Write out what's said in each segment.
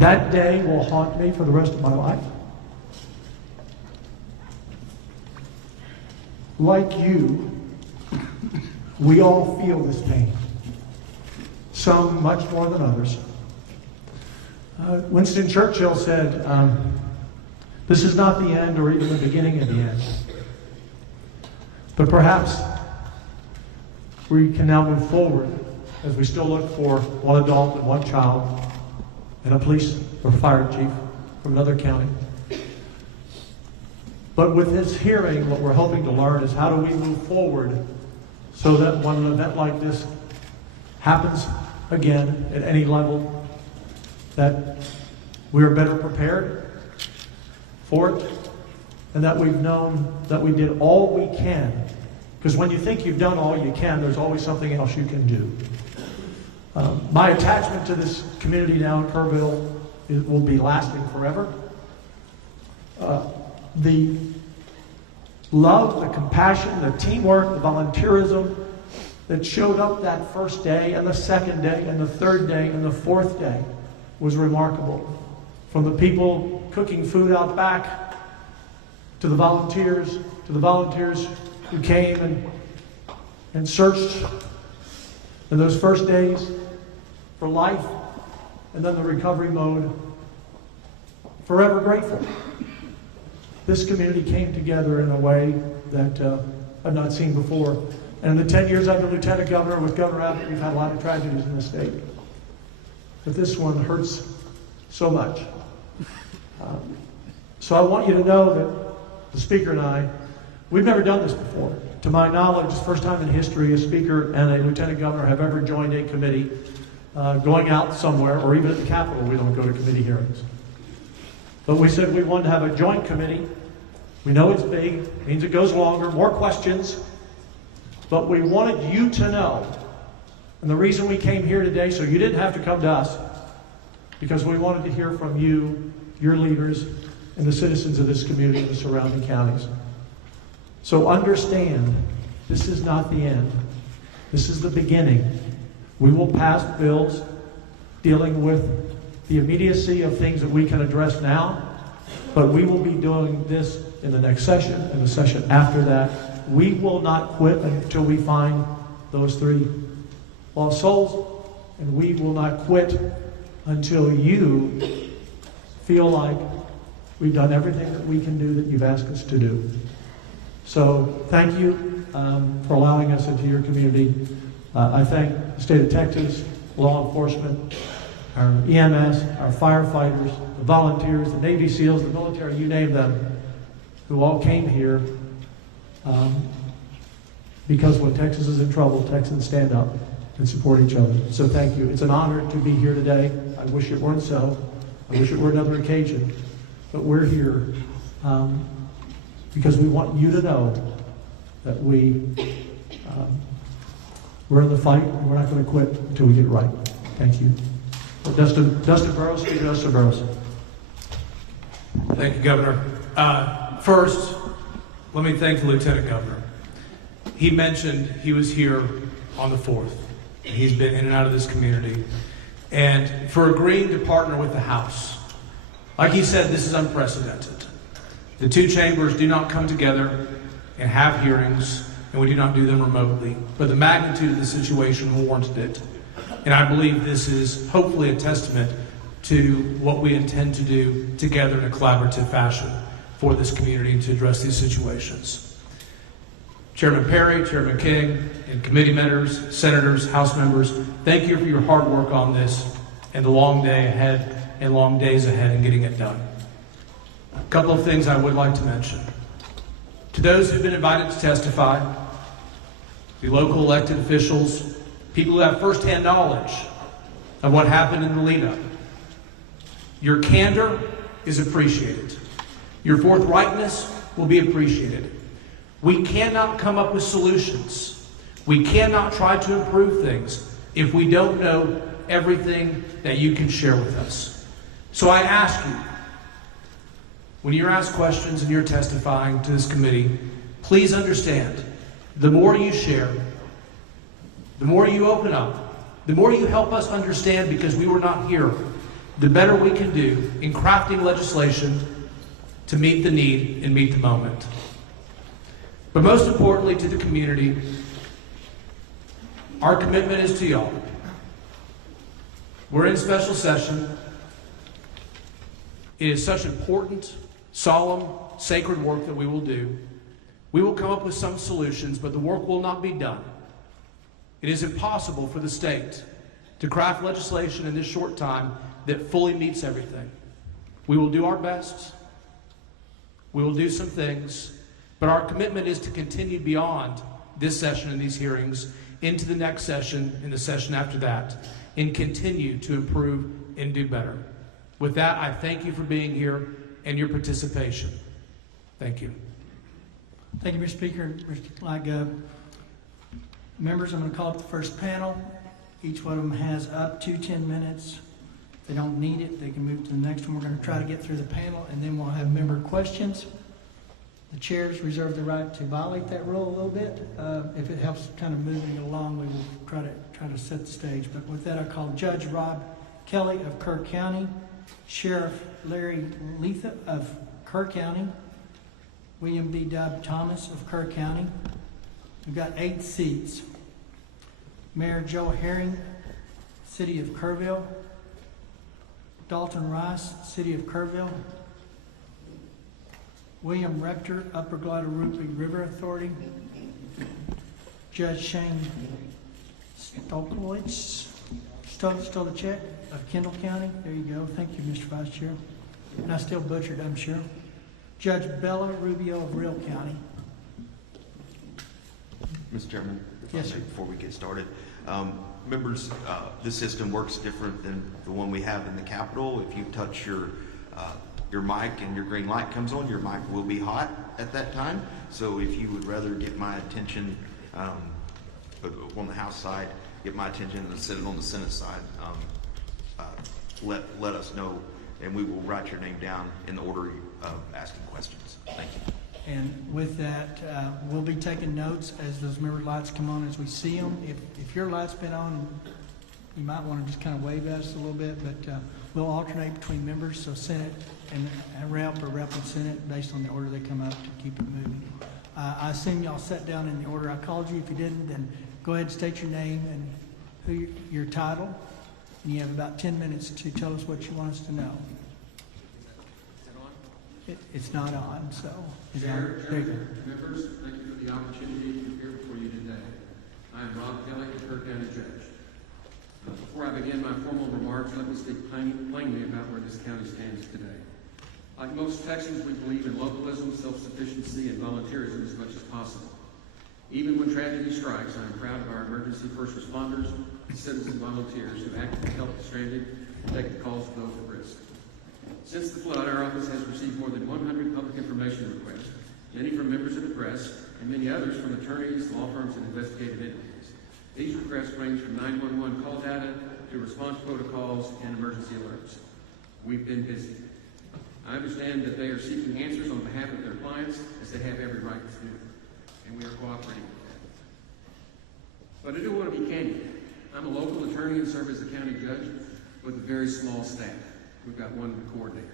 That day will haunt me for the rest of my life. Like you, we all feel this pain. Some much more than others. Winston Churchill said, this is not the end or even the beginning of the end. But perhaps we can now move forward as we still look for one adult and one child and a police or fire chief from another county. But with this hearing, what we're hoping to learn is how do we move forward so that when an event like this happens again at any level, that we're better prepared for it, and that we've known that we did all we can. Because when you think you've done all you can, there's always something else you can do. My attachment to this community now in Kerrville will be lasting forever. The love, the compassion, the teamwork, the volunteerism that showed up that first day and the second day and the third day and the fourth day was remarkable. From the people cooking food out back to the volunteers who came and searched in those first days for life, and then the recovery mode. Forever grateful. This community came together in a way that I've not seen before. And in the 10 years I've been Lieutenant Governor with Governor Abbott, we've had a lot of tragedies in the state. But this one hurts so much. So I want you to know that the Speaker and I, we've never done this before. To my knowledge, it's the first time in history a Speaker and a Lieutenant Governor have ever joined a committee going out somewhere, or even at the Capitol. We don't go to committee hearings. But we said we wanted to have a joint committee. We know it's big, means it goes longer, more questions, but we wanted you to know. And the reason we came here today, so you didn't have to come to us, because we wanted to hear from you, your leaders, and the citizens of this community and the surrounding counties. So understand, this is not the end. This is the beginning. We will pass bills dealing with the immediacy of things that we can address now, but we will be doing this in the next session and the session after that. We will not quit until we find those 3 lost souls, and we will not quit until you feel like we've done everything that we can do that you've asked us to do. So thank you for allowing us into your community. I thank the state of Texas, law enforcement, our EMS, our firefighters, the volunteers, the Navy SEALs, the military, you name them, who all came here because when Texas is in trouble, Texans stand up and support each other. So thank you. It's an honor to be here today. I wish it weren't so. I wish it were another occasion. But we're here because we want you to know that we're in the fight, and we're not going to quit until we get it right. Thank you. Dustin Burroughs, Speaker Dustin Burroughs. Thank you, Governor. First, let me thank the Lieutenant Governor. He mentioned he was here on the 4th. And he's been in and out of this community. And for agreeing to partner with the House. Like he said, this is unprecedented. The 2 chambers do not come together and have hearings, and we do not do them remotely. But the magnitude of the situation warranted it. And I believe this is hopefully a testament to what we intend to do together in a collaborative fashion for this community and to address these situations. Chairman Perry, Chairman King, and committee members, senators, House members, thank you for your hard work on this and the long day ahead and long days ahead in getting it done. A couple of things I would like to mention. To those who've been invited to testify, the local elected officials, people who have firsthand knowledge of what happened in the lead-up, your candor is appreciated. Your forthrightness will be appreciated. We cannot come up with solutions. We cannot try to improve things if we don't know everything that you can share with us. So I ask you, when you're asked questions and you're testifying to this committee, please understand, the more you share, the more you open up, the more you help us understand, because we were not here, the better we can do in crafting legislation to meet the need and meet the moment. But most importantly to the community, our commitment is to y'all. We're in special session. It is such important, solemn, sacred work that we will do. We will come up with some solutions, but the work will not be done. It is impossible for the state to craft legislation in this short time that fully meets everything. We will do our best. We will do some things, but our commitment is to continue beyond this session and these hearings into the next session and the session after that, and continue to improve and do better. With that, I thank you for being here and your participation. Thank you. Thank you, Mr. Speaker. Members, I'm going to call up the first panel. Each one of them has up to 10 minutes. If they don't need it, they can move to the next one. We're going to try to get through the panel, and then we'll have member questions. The chairs reserve the right to violate that rule a little bit. If it helps kind of moving it along, we will try to set the stage. But with that, I call Judge Rob Kelly of Kerr County, Sheriff Larry Letha of Kerr County, William B. Thomas of Kerr County. We've got 8 seats. Mayor Joe Herring, City of Kerrville. Dalton Rice, City of Kerrville. William Rector, Upper Guadalupe River Authority. Judge Shane Stolicek of Kendall County. There you go. Thank you, Mr. Vice Chair. And I still butchered, I'm sure. Judge Bella Rubio of Real County. Mr. Chairman, yes, sir. Before we get started, members, this system works different than the one we have in the Capitol. If you touch your mic and your green light comes on, your mic will be hot at that time. So if you would rather get my attention on the House side, get my attention and sit it on the Senate side, let us know, and we will write your name down in the order of asking questions. Thank you. And with that, we'll be taking notes as those member lights come on as we see them. If your light's been on, you might want to just kind of wave at us a little bit, but we'll alternate between members, so Senate and Rep or Rep and Senate based on the order they come up to keep it moving. I assume y'all sat down in the order I called you. If you didn't, then go ahead and state your name and your title. And you have about 10 minutes to tell us what you want us to know. It's not on, so. Chair, members, thank you for the opportunity to appear before you today. I am Rob Kelly, Kerr County Judge. Before I begin my formal remarks, let me speak plainly about where this county stands today. Like most Texans, we believe in localism, self-sufficiency, and volunteerism as much as possible. Even when tragedy strikes, I am proud of our emergency first responders and citizen volunteers who actively help the stranded and take the calls of those at risk. Since the flood, our office has received more than 100 public information requests, many from members of the press, and many others from attorneys, law firms, and investigative entities. These requests range from 911 call data to response protocols and emergency alerts. We've been busy. I understand that they are seeking answers on behalf of their clients, as they have every right to do, and we are cooperating with that. But I do want to be candid. I'm a local attorney and serve as a county judge with a very small staff. We've got one coordinator.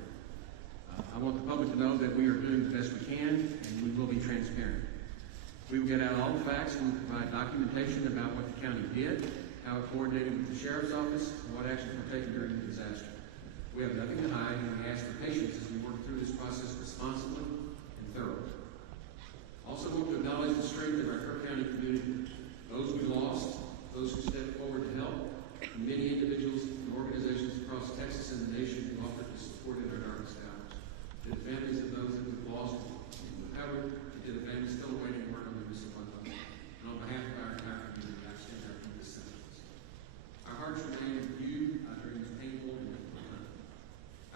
I want the public to know that we are doing the best we can, and we will be transparent. We will get out all the facts and provide documentation about what the county did, how it coordinated with the sheriff's office, and what actions were taken during the disaster. We have nothing to hide, and we ask for patience as we work through this process responsibly and thoroughly. Also want to acknowledge the strength of our Kerr County community, those we lost, those who stepped forward to help, and many individuals and organizations across Texas and the nation who offered to support in our darkest hours. To the families of those that we've lost and recovered, and to the families still awaiting word on the missing loved ones. And on behalf of our entire community, I extend our deepest sympathies. Our hearts remain with you during this painful and difficult time.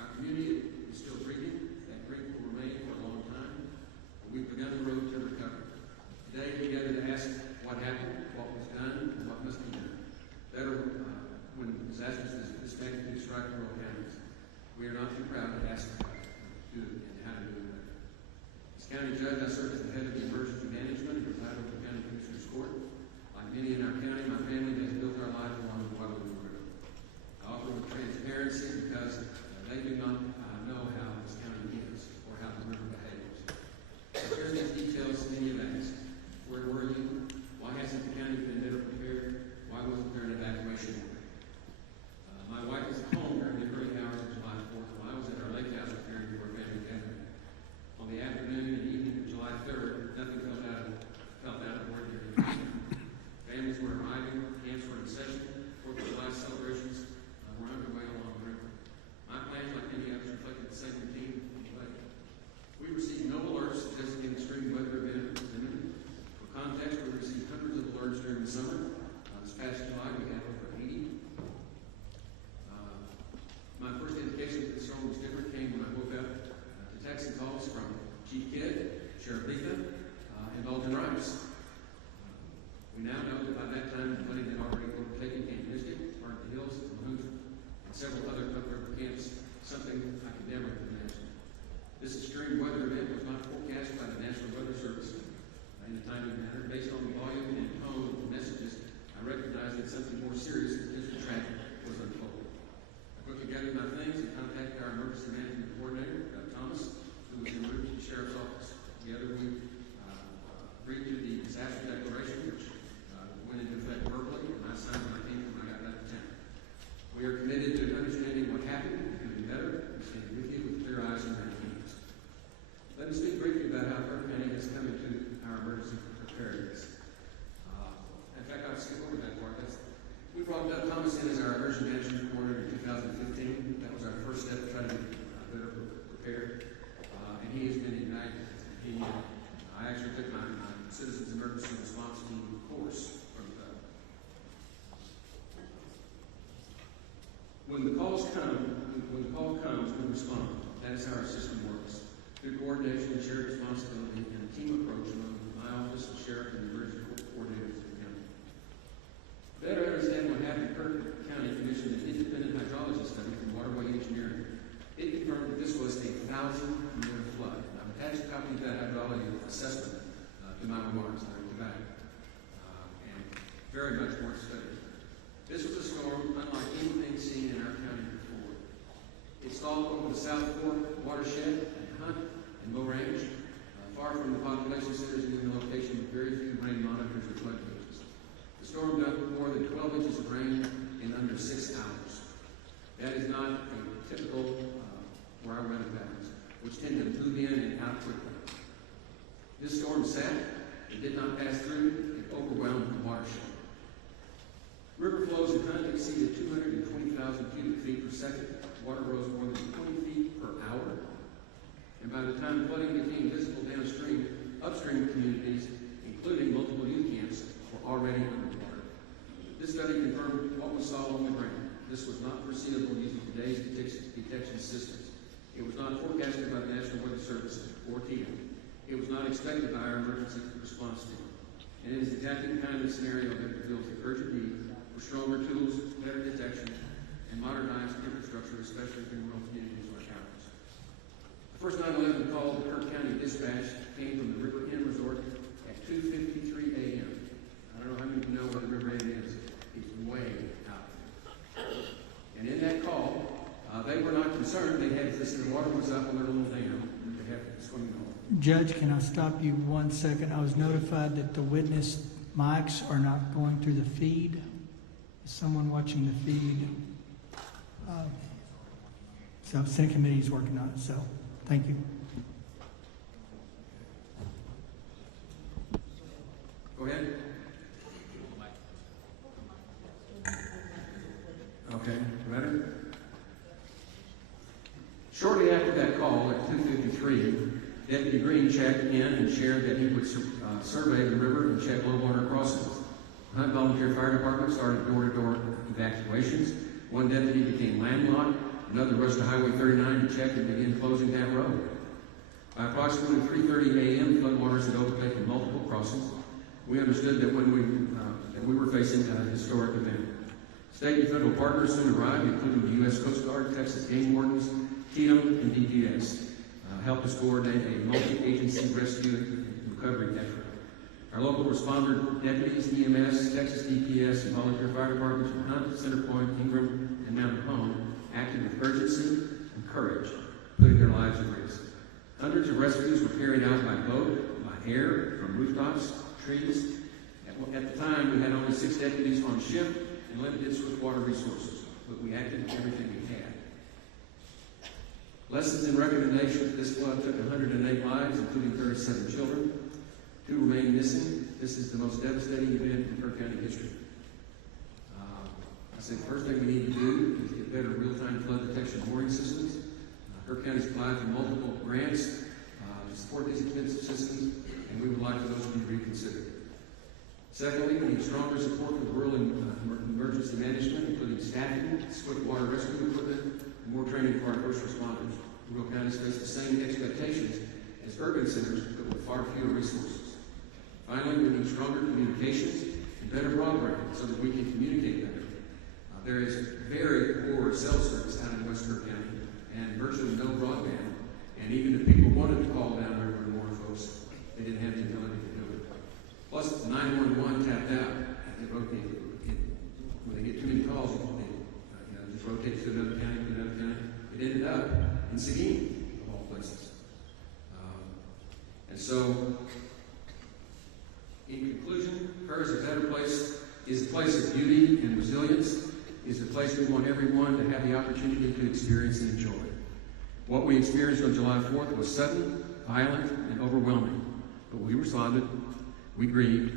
Our community is still breathing. That grief will remain for a long time. But we've begun the road to recovery. Today, we gather to ask what happened, what was done, and what must be done. Better when disasters this magnitude strike rural counties. We are not too proud to ask how to do it and how to do it better. As county judge, I serve as the head of the emergency management and preside over the county commissioner's court. Like many in our county, my family has built our life along the Guadalupe River. I offer with transparency and because they do not know how this county is or how the river behaves. So here's these details many have asked. Where were you? Why hasn't the county been better prepared? Why wasn't there an evacuation order? My wife was at home during the early hours of July 4th while I was at our lake house preparing for a family gathering. On the afternoon and evening of July 3rd, nothing felt out of ordinary. Families were arriving, camps were in session, 4th of July celebrations were underway along the river. My plans, like many others, reflected the same routine in the lake. We received no alerts suggesting an extreme weather event was imminent. For context, we received hundreds of alerts during the summer. This past July, we had over 80. My first indication that the storm was different came when I woke up to texting calls from Chief Kidd, Sheriff Letha, and Dalton Rice. We now know that by that time, the flooding had already overtaken Camp Mystic, part of the hills, Mahooth, and several other upriver camps, something I could never have imagined. This extreme weather event was not forecast by the National Weather Service in a timely manner. Based on the volume and tone of the messages, I recognized that something more serious than just tragic was unfolding. I put together my things and contacted our emergency management coordinator, Thomas, who was in route to the sheriff's office. Together we agreed to the disaster declaration, which went into effect verbally, and I signed when I came when I got back to town. We are committed to understanding what happened and doing better, and standing with you with clear eyes and ready hands. Let me speak briefly about how Kerr County has come into our emergency preparedness. In fact, I'll skip over that part. We brought Doug Thomas in as our emergency management coordinator in 2015. That was our first step to try to be better prepared. And he has been ignited. I actually took my Citizens Emergency Response Team course from Doug. When the call comes, we respond. That is how our system works. Through coordination, shared responsibility, and a team approach among my office, the sheriff, and the emergency coordinators of the county. To better understand what happened, Kerr County commissioned an independent hydrology study from Waterway Engineering. It confirmed that this was a 1,000-year flood. I've attached a copy of that hydrology assessment to my remarks that are in the back, and very much worth studying. This was a storm unlike anything seen in our county before. It stalled over the South Fork watershed and Hunt and Low Range, far from the population centers and in the location with very few rain monitors or flood gauges. The storm dumped more than 12 inches of rain in under 6 hours. That is not a typical where our weather patterns, which tend to move in and out quickly. This storm sat, it did not pass through, it overwhelmed the watershed. River flows in Hunt exceeded 220,000 cubic feet per second. Water rose more than 20 feet per hour. And by the time flooding became visible downstream, upstream communities, including multiple youth camps, were already underwater. This study confirmed what we saw on the ground. This was not foreseeable using today's detection systems. It was not forecasted by the National Weather Service or TIA. It was not expected by our emergency response team. And it is exactly the kind of scenario that reveals the urgent need for stronger tools, better detection, and modernized infrastructure, especially in rural communities like ours. The first 9/11 call to Kerr County Dispatch came from the River Inn Resort at 2:53 a.m. I don't know how many of you know where the River Inn is. It's way out there. And in that call, they were not concerned. They had, this, the water was up on their little dam. They had a swimming hole. Judge, can I stop you 1 second? I was notified that the witness mics are not going through the feed. Is someone watching the feed? So Senate committee is working on it, so thank you. Go ahead. Okay, better? Shortly after that call at 2:53, Deputy Green checked in and shared that he would survey the river and check low water crossings. The Hunt Volunteer Fire Department started door-to-door evacuations. One deputy became landlocked. Another rushed to Highway 39 to check and begin closing that road. By approximately 3:30 a.m., floodwaters had overtaken multiple crossings. We understood that we were facing a historic event. State and federal partners soon arrived, including the U.S. Coast Guard, Texas Game Wardens, TIA, and DPS, helped us coordinate a multi-agency rescue and recovery effort. Our local responder deputies, EMS, Texas DPS, and volunteer fire departments from Hunt, Centerpoint, Ingram, and Mount Home acted with urgency and courage, putting their lives at risk. Hundreds of rescues were carried out by boat, by air, from rooftops, trees. At the time, we had only 6 deputies on shift and limited swiftwater resources, but we acted with everything we had. Lessons and recommendations: this flood took 108 lives, including 37 children. 2 remain missing. This is the most devastating event in Kerr County history. I said the first thing we need to do is get better real-time flood detection mooring systems. Kerr County's applied for multiple grants to support these expensive systems, and we would like for those to be reconsidered. Secondly, we need stronger support for rural emergency management, including staffing, swiftwater rescue equipment, and more training for our first responders. Rural counties face the same expectations as urban centers, but with far fewer resources. Finally, we need stronger communications and better broadband so that we can communicate better. There is very poor cell service out in West Kerr County and virtually no broadband. And even if people wanted to call downriver and more folks, they didn't have the ability to do it. Plus, 911 tapped out. They rotated. When they get too many calls, they just rotate to another county, to another county. It ended up in Seguin, of all places. And so, in conclusion, Kerr is a better place, is a place of beauty and resilience, is a place we want everyone to have the opportunity to experience and enjoy. What we experienced on July 4th was sudden, violent, and overwhelming. But we responded, we grieved,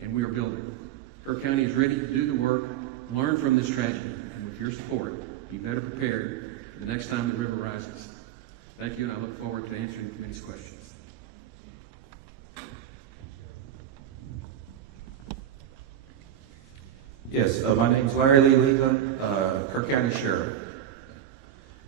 and we are building. Kerr County is ready to do the work, learn from this tragedy, and with your support, be better prepared for the next time the river rises. Thank you, and I look forward to answering the committee's questions. Yes, my name is Larry Lee Letha, Kerr County Sheriff.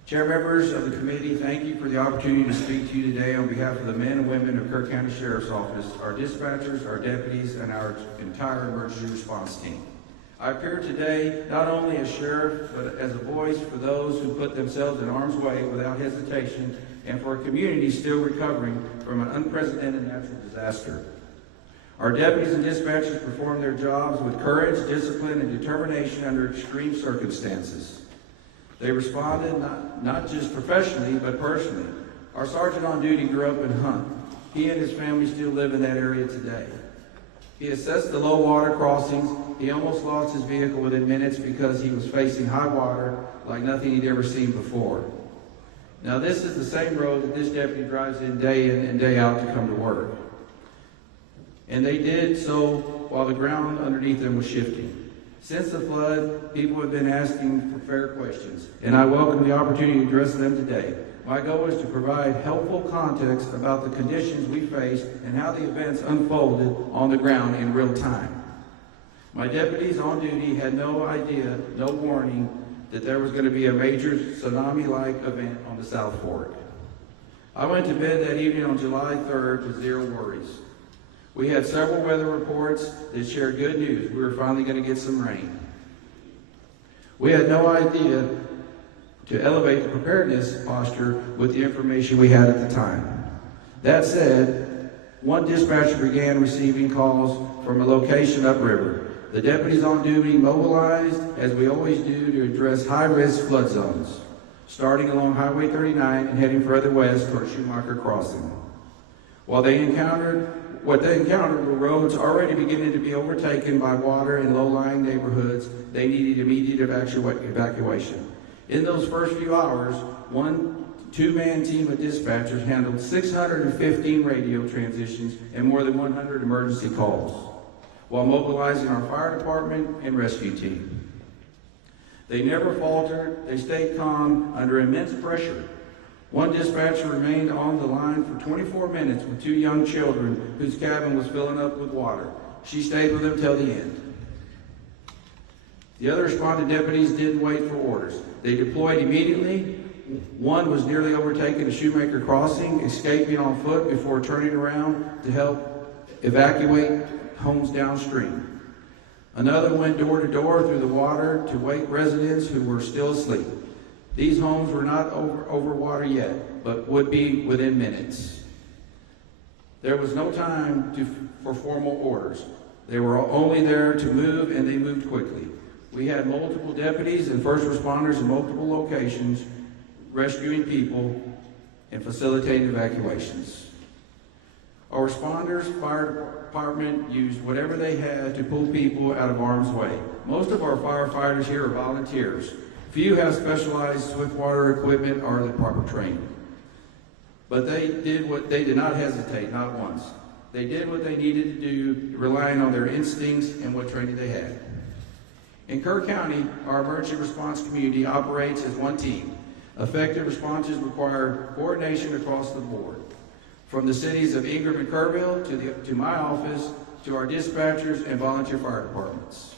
Chair members of the committee, thank you for the opportunity to speak to you today on behalf of the men and women of Kerr County Sheriff's Office, our dispatchers, our deputies, and our entire emergency response team. I appear today not only as sheriff, but as a voice for those who put themselves in harm's way without hesitation, and for a community still recovering from an unprecedented natural disaster. Our deputies and dispatchers perform their jobs with courage, discipline, and determination under extreme circumstances. They responded not just professionally, but personally. Our sergeant on duty grew up in Hunt. He and his family still live in that area today. He assessed the low water crossings. He almost lost his vehicle within minutes because he was facing high water like nothing he'd ever seen before. Now, this is the same road that this deputy drives in and day out to come to work. And they did so while the ground underneath them was shifting. Since the flood, people have been asking for fair questions, and I welcome the opportunity to address them today. My goal is to provide helpful context about the conditions we faced and how the events unfolded on the ground in real time. My deputies on duty had no idea, no warning, that there was going to be a major tsunami-like event on the South Fork. I went to bed that evening on July 3rd with zero worries. We had several weather reports that shared good news. We were finally going to get some rain. We had no idea to elevate the preparedness posture with the information we had at the time. That said, one dispatcher began receiving calls from a location upriver. The deputies on duty mobilized, as we always do, to address high-risk flood zones, starting along Highway 39 and heading further west toward Schumacher Crossing. What they encountered were roads already beginning to be overtaken by water in low-lying neighborhoods. They needed immediate evacuation. In those first few hours, one two-man team of dispatchers handled 615 radio transitions and more than 100 emergency calls, while mobilizing our fire department and rescue team. They never faltered. They stayed calm under immense pressure. One dispatcher remained on the line for 24 minutes with 2 young children whose cabin was filling up with water. She stayed with them till the end. The other responding deputies didn't wait for orders. They deployed immediately. One was nearly overtaken at Shoemaker Crossing, escaping on foot before turning around to help evacuate homes downstream. Another went door to door through the water to wake residents who were still asleep. These homes were not over water yet, but would be within minutes. There was no time for formal orders. They were only there to move, and they moved quickly. We had multiple deputies and first responders in multiple locations, rescuing people and facilitating evacuations. Our responders, fire department used whatever they had to pull people out of harm's way. Most of our firefighters here are volunteers. Few have specialized swiftwater equipment or the proper training. But they did not hesitate, not once. They did what they needed to do, relying on their instincts and what training they had. In Kerr County, our emergency response community operates as one team. Effective responses require coordination across the board. From the cities of Ingram and Kerrville to my office, to our dispatchers and volunteer fire departments.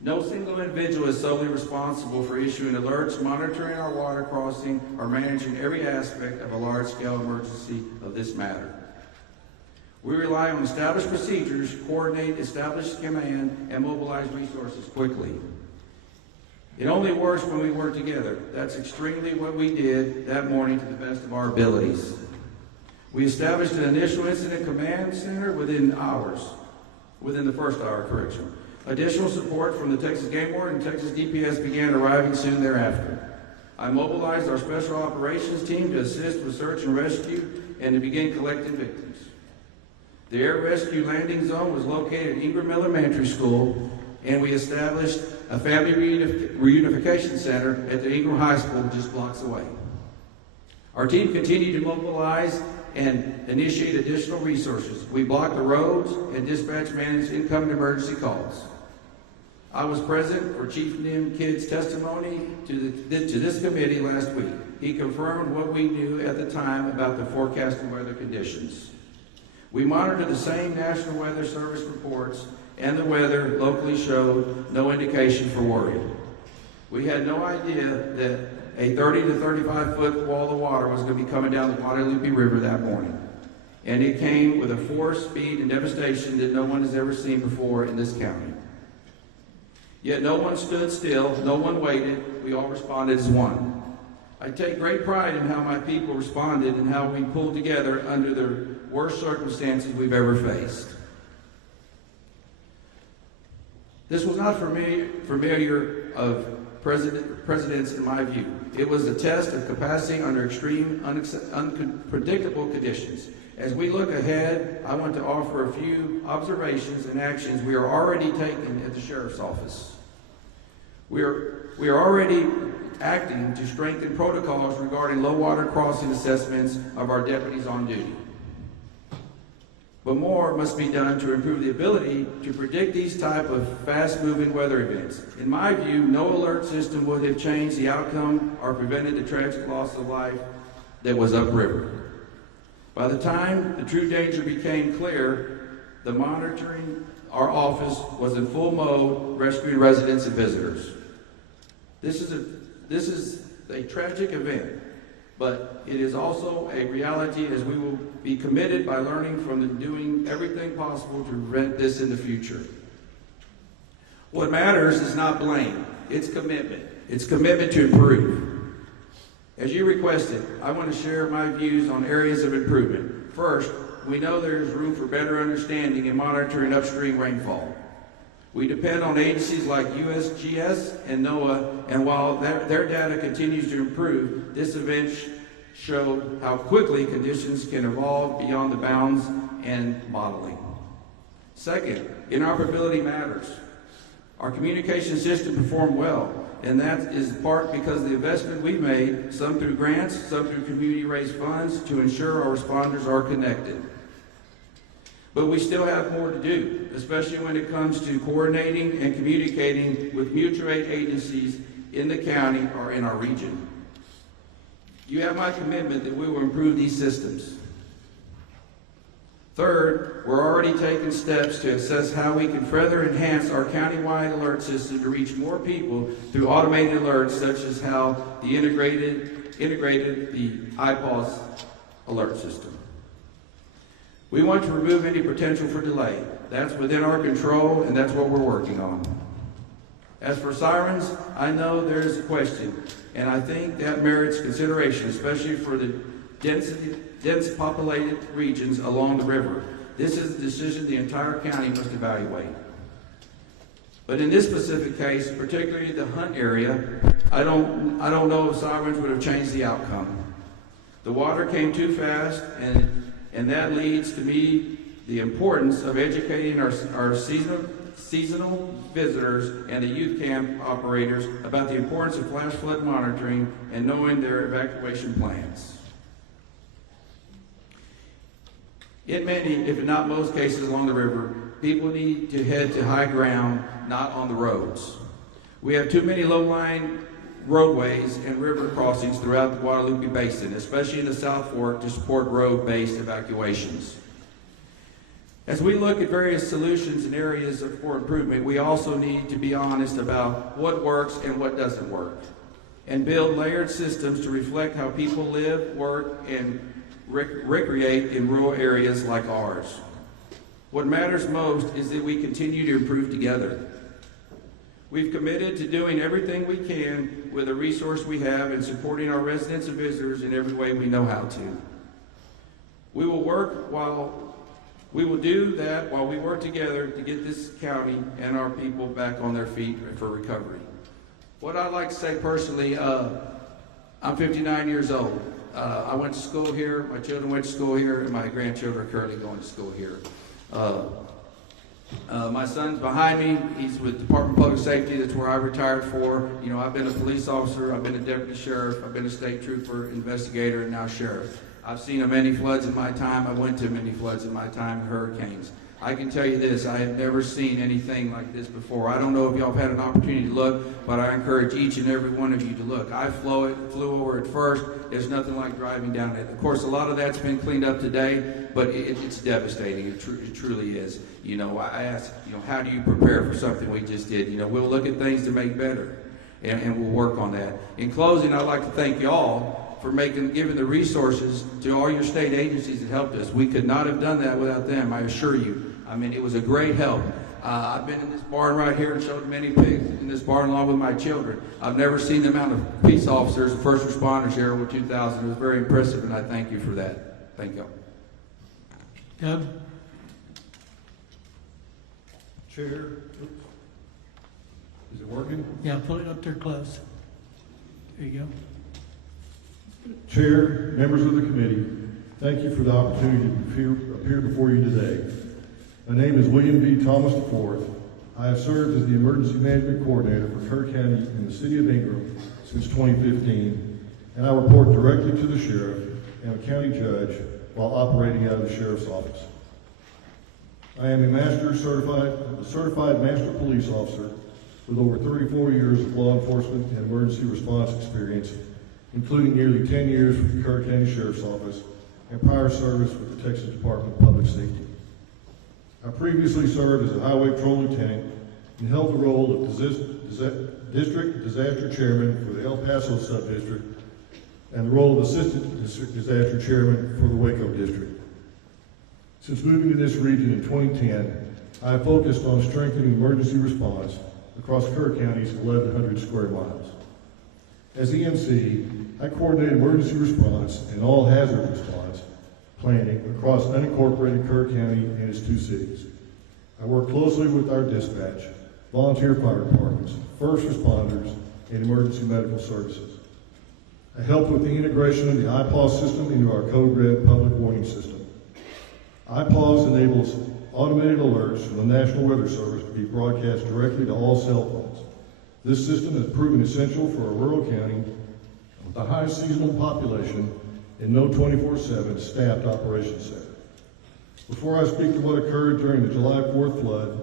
No single individual is solely responsible for issuing alerts, monitoring our water crossing, or managing every aspect of a large-scale emergency of this matter. We rely on established procedures, coordinate, establish command, and mobilize resources quickly. It only works when we work together. That's extremely what we did that morning to the best of our abilities. We established an initial incident command center within the first hour, correction. Additional support from the Texas Game Warden and Texas DPS began arriving soon thereafter. I mobilized our special operations team to assist with search and rescue and to begin collecting victims. The air rescue landing zone was located at Ingram Elementary School, and we established a family reunification center at the Ingram High School just blocks away. Our team continued to mobilize and initiate additional resources. We blocked the roads and dispatch managed incoming emergency calls. I was present for Chief Nim Kidd's testimony to this committee last week. He confirmed what we knew at the time about the forecasted weather conditions. We monitored the same National Weather Service reports, and the weather locally showed no indication for worry. We had no idea that a 30 to 35 foot wall of water was going to be coming down the Guadalupe River that morning. And it came with a force, speed, and devastation that no one has ever seen before in this county. Yet no one stood still, no one waited, we all responded as one. I take great pride in how my people responded and how we pulled together under the worst circumstances we've ever faced. This was not familiar of presidents in my view. It was a test of capacity under extreme, unpredictable conditions. As we look ahead, I want to offer a few observations and actions we are already taking at the Sheriff's Office. We are already acting to strengthen protocols regarding low water crossing assessments of our deputies on duty. But more must be done to improve the ability to predict these type of fast-moving weather events. In my view, no alert system would have changed the outcome or prevented the tragic loss of life that was upriver. By the time the true danger became clear, the monitoring our office was in full mode, rescuing residents and visitors. This is a tragic event, but it is also a reality, as we will be committed by learning from and doing everything possible to prevent this in the future. What matters is not blame, it's commitment. It's commitment to improve. As you requested, I want to share my views on areas of improvement. First, we know there is room for better understanding and monitoring upstream rainfall. We depend on agencies like USGS and NOAA, and while their data continues to improve, this event showed how quickly conditions can evolve beyond the bounds and modeling. Second, interoperability matters. Our communication system performed well, and that is part because of the investment we've made, some through grants, some through community-raised funds, to ensure our responders are connected. But we still have more to do, especially when it comes to coordinating and communicating with mutual aid agencies in the county or in our region. You have my commitment that we will improve these systems. Third, we're already taking steps to assess how we can further enhance our countywide alert system to reach more people through automated alerts, such as how the integrated the IPAWS alert system. We want to remove any potential for delay. That's within our control, and that's what we're working on. As for sirens, I know there is a question, and I think that merits consideration, especially for the dense populated regions along the river. This is a decision the entire county must evaluate. But in this specific case, particularly the Hunt area, I don't know if sirens would have changed the outcome. The water came too fast, and that leads to me the importance of educating our seasonal visitors and the youth camp operators about the importance of flash flood monitoring and knowing their evacuation plans. In many, if not most cases along the river, people need to head to high ground, not on the roads. We have too many low-lying roadways and river crossings throughout the Guadalupe Basin, especially in the South Fork, to support road-based evacuations. As we look at various solutions and areas for improvement, we also need to be honest about what works and what doesn't work, and build layered systems to reflect how people live, work, and recreate in rural areas like ours. What matters most is that we continue to improve together. We've committed to doing everything we can with the resource we have and supporting our residents and visitors in every way we know how to. We will do that while we work together to get this county and our people back on their feet for recovery. What I'd like to say personally, I'm 59 years old. I went to school here, my children went to school here, and my grandchildren are currently going to school here. My son's behind me. He's with the Department of Public Safety. That's where I retired for. You know, I've been a police officer, I've been a deputy sheriff, I've been a state trooper, investigator, and now sheriff. I've seen many floods in my time. I went to many floods in my time, hurricanes. I can tell you this, I have never seen anything like this before. I don't know if y'all have had an opportunity to look, but I encourage each and every one of you to look. I flew over it first. There's nothing like driving down it. Of course, a lot of that's been cleaned up today, but it's devastating. It truly is. You know, I ask, how do you prepare for something we just did? We'll look at things to make better, and we'll work on that. In closing, I'd like to thank y'all for giving the resources to all your state agencies that helped us. We could not have done that without them, I assure you. I mean, it was a great help. I've been in this barn right here and showed many pigs in this barn along with my children. I've never seen the amount of police officers and first responders here over 2,000. It was very impressive, and I thank you for that. Thank you. Doug? Chair, is it working? Yeah, pull it up there close. There you go. Chair, members of the committee, thank you for the opportunity to appear before you today. My name is William B. Thomas IV. I have served as the Emergency Management Coordinator for Kerr County in the City of Ingram since 2015, and I report directly to the Sheriff and a County Judge while operating out of the Sheriff's Office. I am a certified Master Police Officer with over 34 years of law enforcement and emergency response experience, including nearly 10 years with the Kerr County Sheriff's Office and prior service with the Texas Department of Public Safety. I previously served as a Highway Patrol Lieutenant and held the role of District Disaster Chairman for the El Paso Subdistrict and the role of Assistant District Disaster Chairman for the Waco District. Since moving to this region in 2010, I have focused on strengthening emergency response across Kerr County's 1,100 square miles. As EMC, I coordinate emergency response and all hazard response planning across unincorporated Kerr County and its two cities. I work closely with our dispatch, volunteer fire departments, first responders, and emergency medical services. I help with the integration of the IPAWS system into our Code Red public warning system. IPAWS enables automated alerts from the National Weather Service to be broadcast directly to all cell phones. This system has proven essential for a rural county with a high seasonal population and no 24/7 staffed operations center. Before I speak to what occurred during the July 4th flood,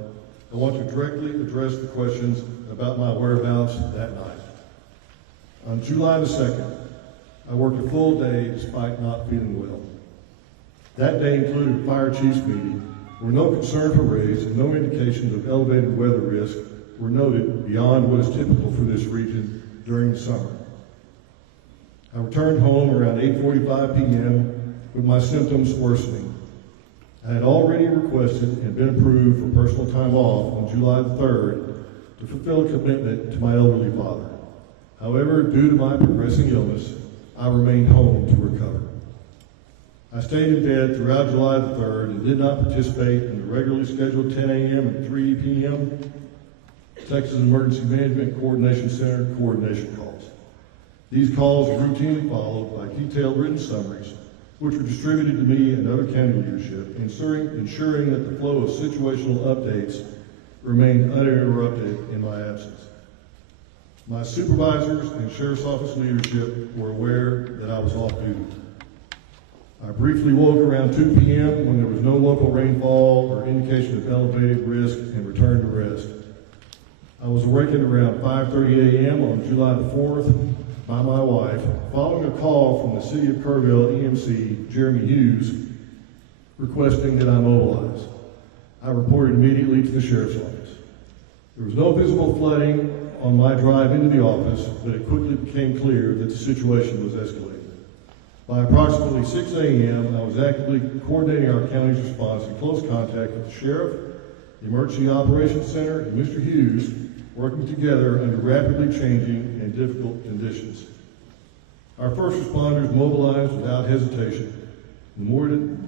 I want to directly address the questions about my whereabouts that night. On July the 2nd, I worked a full day despite not feeling well. That day included a fire chief's meeting where no concerns were raised and no indications of elevated weather risk were noted beyond what is typical for this region during the summer. I returned home around 8:45 p.m. with my symptoms worsening. I had already requested and been approved for personal time off on July the 3rd to fulfill a commitment to my elderly father. However, due to my progressing illness, I remained home to recover. I stayed in bed throughout July the 3rd and did not participate in the regularly scheduled 10 a.m. and 3 p.m. Texas Emergency Management Coordination Center coordination calls. These calls are routinely followed by detailed written summaries, which were distributed to me and other county leadership, ensuring that the flow of situational updates remained uninterrupted in my absence. My supervisors and Sheriff's Office leadership were aware that I was off duty. I briefly woke around 2 p.m. when there was no local rainfall or indication of elevated risk and returned to rest. I was awakened around 5:30 a.m. on July the 4th by my wife, following a call from the City of Kerrville EMC, Jeremy Hughes, requesting that I mobilize. I reported immediately to the Sheriff's Office. There was no visible flooding on my drive into the office, but it quickly became clear that the situation was escalating. By approximately 6 a.m., I was actively coordinating our county's response in close contact with the Sheriff, the Emergency Operations Center, and Mr. Hughes, working together under rapidly changing and difficult conditions. Our first responders mobilized without hesitation. The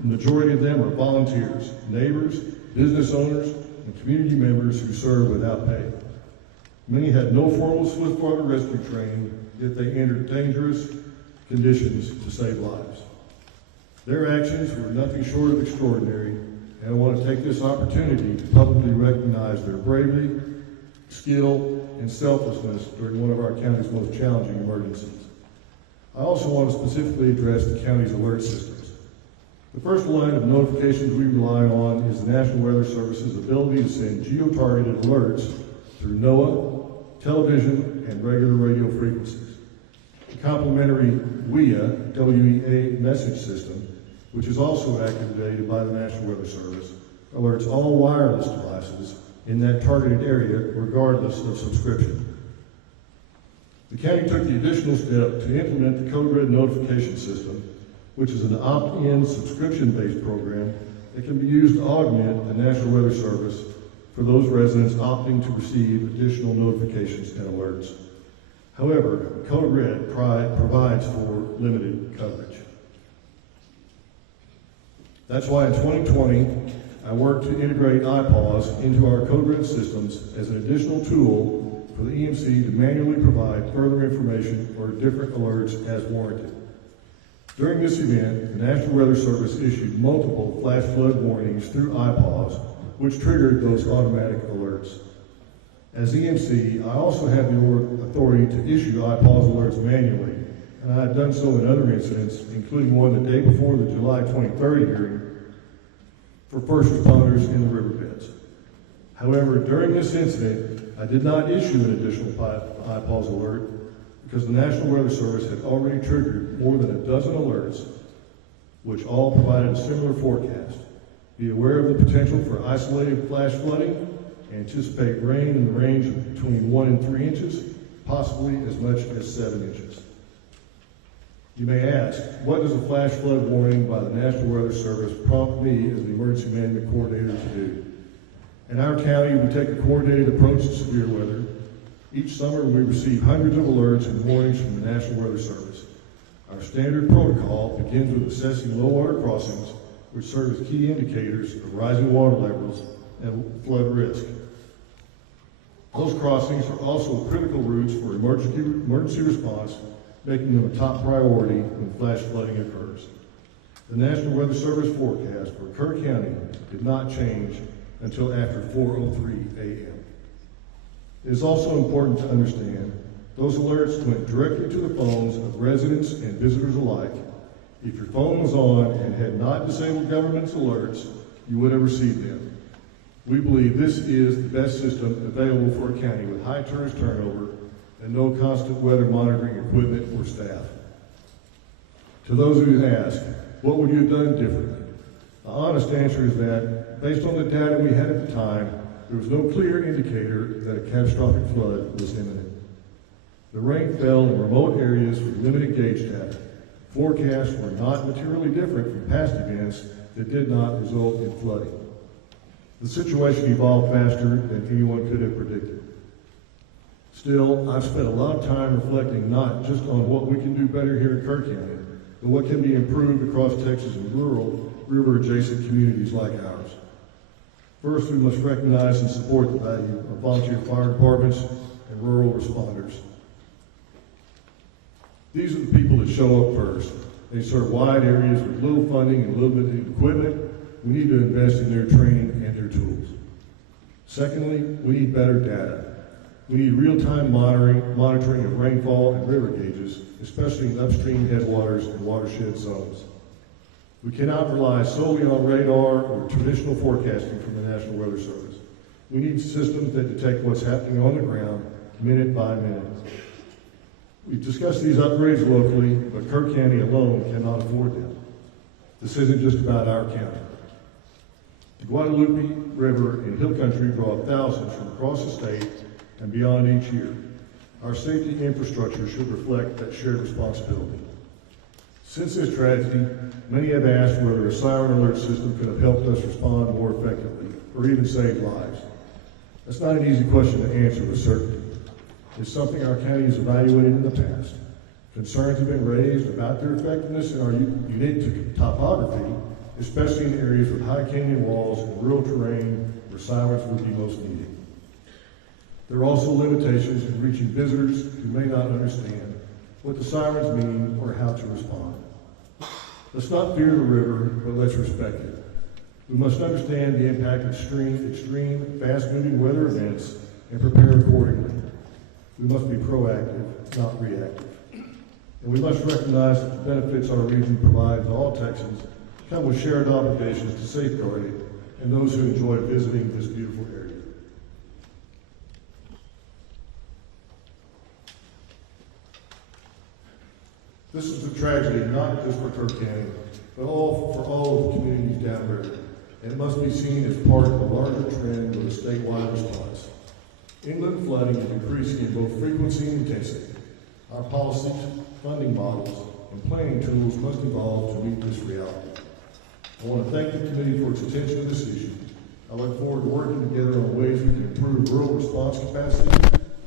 majority of them are volunteers, neighbors, business owners, and community members who serve without pay. Many had no formal swiftwater rescue training, yet they entered dangerous conditions to save lives. Their actions were nothing short of extraordinary, and I want to take this opportunity to publicly recognize their bravery, skill, and selflessness during one of our county's most challenging emergencies. I also want to specifically address the county's alert systems. The first line of notifications we rely on is the National Weather Service's ability to send geo-targeted alerts through NOAA, television, and regular radio frequencies. The complementary WEA message system, which is also activated by the National Weather Service, alerts all wireless devices in that targeted area regardless of subscription. The county took the additional step to implement the Code Red notification system, which is an opt-in subscription-based program that can be used to augment the National Weather Service for those residents opting to receive additional notifications and alerts. However, Code Red provides for limited coverage. That's why in 2020, I worked to integrate iPause into our Code Red systems as an additional tool for the EMC to manually provide further information or different alerts as warranted. During this event, the National Weather Service issued multiple flash flood warnings through iPause, which triggered those automatic alerts. As EMC, I also have the authority to issue iPause alerts manually, and I have done so in other incidents, including one the day before the July 23rd hearing for first responders in the riverbeds. However, during this incident, I did not issue an additional iPause alert because the National Weather Service had already triggered more than a dozen alerts, which all provided a similar forecast. Be aware of the potential for isolated flash flooding. Anticipate rain in the range of between 1 and 3 inches, possibly as much as 7 inches. You may ask, what does a flash flood warning by the National Weather Service prompt me as the Emergency Management Coordinator to do? In our county, we take a coordinated approach to severe weather. Each summer, we receive hundreds of alerts and warnings from the National Weather Service. Our standard protocol begins with assessing low water crossings, which serve as key indicators of rising water levels and flood risk. Those crossings are also critical routes for emergency response, making them a top priority when flash flooding occurs. The National Weather Service forecast for Kerr County did not change until after 4:03 a.m. It is also important to understand those alerts went directly to the phones of residents and visitors alike. If your phone was on and had not disabled government's alerts, you would have received them. We believe this is the best system available for a county with high tourist turnover and no constant weather monitoring equipment or staff. To those who ask, what would you have done differently? The honest answer is that, based on the data we had at the time, there was no clear indicator that a catastrophic flood was imminent. The rain fell in remote areas with limited gauge data. Forecasts were not materially different from past events that did not result in flooding. The situation evolved faster than anyone could have predicted. Still, I've spent a lot of time reflecting not just on what we can do better here in Kerr County, but what can be improved across Texas and rural, river-adjacent communities like ours. First, we must recognize and support the value of volunteer fire departments and rural responders. These are the people that show up first. They serve wide areas with little funding and limited equipment. We need to invest in their training and their tools. Secondly, we need better data. We need real-time monitoring of rainfall and river gauges, especially in upstream headwaters and watershed zones. We cannot rely solely on radar or traditional forecasting from the National Weather Service. We need systems that detect what's happening on the ground, minute by minute. We've discussed these upgrades locally, but Kerr County alone cannot afford them. This isn't just about our county. The Guadalupe River and Hill Country draw thousands from across the state and beyond each year. Our safety infrastructure should reflect that shared responsibility. Since this tragedy, many have asked whether a siren alert system could have helped us respond more effectively or even save lives. That's not an easy question to answer with certainty. It's something our county has evaluated in the past. Concerns have been raised about their effectiveness in our unique topography, especially in areas with high canyon walls and rural terrain where sirens would be most needed. There are also limitations in reaching visitors who may not understand what the sirens mean or how to respond. Let's not fear the river, but let's respect it. We must understand the impact of extreme, fast-moving weather events and prepare accordingly. We must be proactive, not reactive. And we must recognize that the benefits our region provides to all Texans come with shared obligations to safeguard it and those who enjoy visiting this beautiful area. This is a tragedy not just for Kerr County, but for all of the communities downriver, and it must be seen as part of a larger trend with a statewide response. Inland flooding is increasing in both frequency and intensity. Our policies, funding models, and planning tools must evolve to meet this reality. I want to thank the committee for its attention to this issue. I look forward to working together on ways we can improve rural response capacity,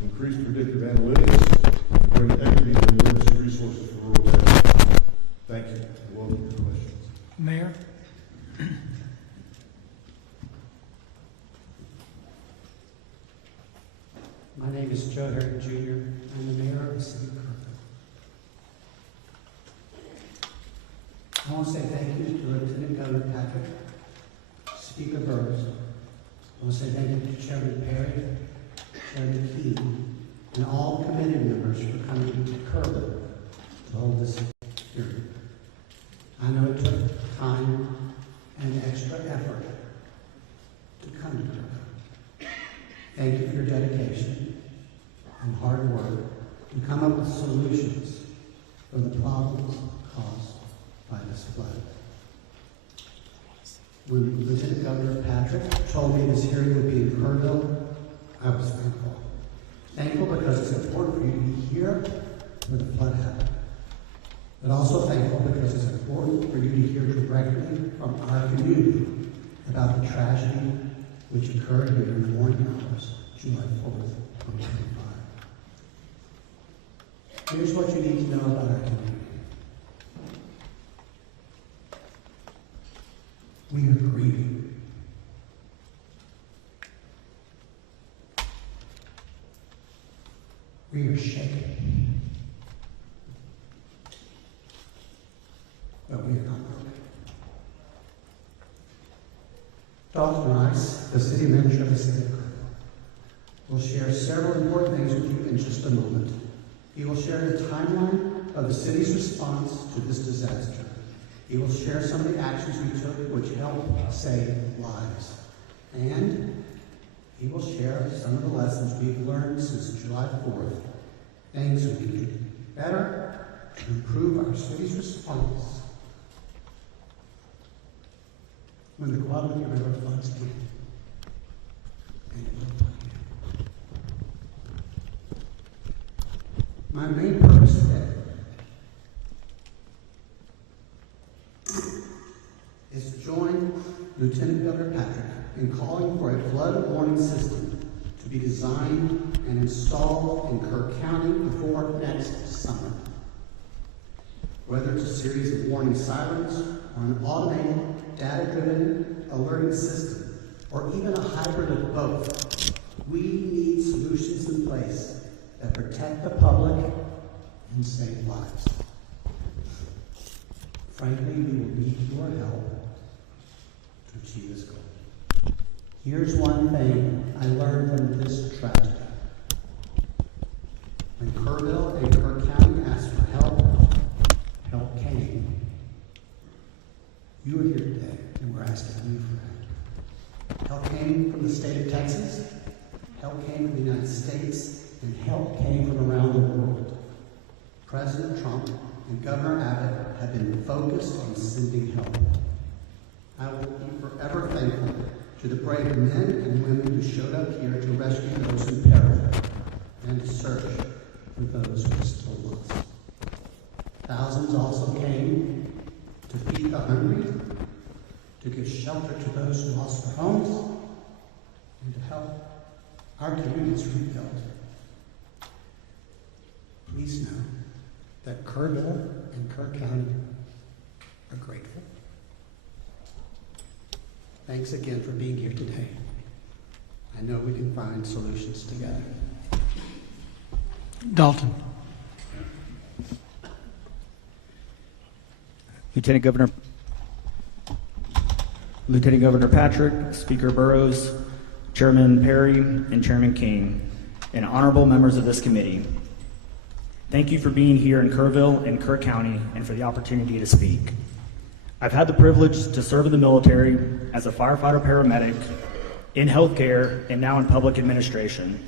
increase predictive analytics, and bring equity and emergency resources for rural Texas. Thank you. I welcome your questions. Mayor? My name is Joe Herrick Jr. I'm the mayor of the city of Kerr. I want to say thank you to Lieutenant Governor Patrick, Speaker Burroughs. I want to say thank you to Chairman Perry, Chairman Key, and all committee members for coming to Kerr to hold this hearing. I know it took time and extra effort to come to Kerr. Thank you for your dedication and hard work to come up with solutions for the problems caused by this flood. When Lieutenant Governor Patrick told me this hearing would be in Kerrville, I was thankful. Thankful because it's important for you to be here when the flood happened. But also thankful because it's important for you to hear directly from our community about the tragedy which occurred here in the morning hours, July 4th, 2025. Here's what you need to know about our community. We are grieving. We are shaken. But we are not broken. Dr. Rice, the city manager of the city of Kerr, will share several important things with you in just a moment. He will share the timeline of the city's response to this disaster. He will share some of the actions we took which helped save lives. And he will share some of the lessons we've learned since July 4th, things we can do better to improve our city's response when the Guadalupe River floods again. And it will again. My main purpose today is to join Lieutenant Governor Patrick in calling for a flood warning system to be designed and installed in Kerr County before next summer. Whether it's a series of warning sirens or an automated, data-driven alerting system, or even a hybrid of both. We need solutions in place that protect the public and save lives. Frankly, we will need your help to achieve this goal. Here's one thing I learned from this tragedy. When Kerrville and Kerr County asked for help, help came. You are here today, and we're asking you for help. Help came from the state of Texas, help came from the United States, and help came from around the world. President Trump and Governor Abbott have been focused on sending help. I will be forever thankful to the brave men and women who showed up here to rescue those in peril and to search for those who are still lost. Thousands also came to feed the hungry, to give shelter to those who lost their homes, and to help our communities rebuild. Please know that Kerrville and Kerr County are grateful. Thanks again for being here today. I know we can find solutions together. Dalton. Lieutenant Governor Patrick, Speaker Burroughs, Chairman Perry, and Chairman King, and honorable members of this committee. Thank you for being here in Kerrville and Kerr County and for the opportunity to speak. I've had the privilege to serve in the military as a firefighter paramedic, in healthcare, and now in public administration.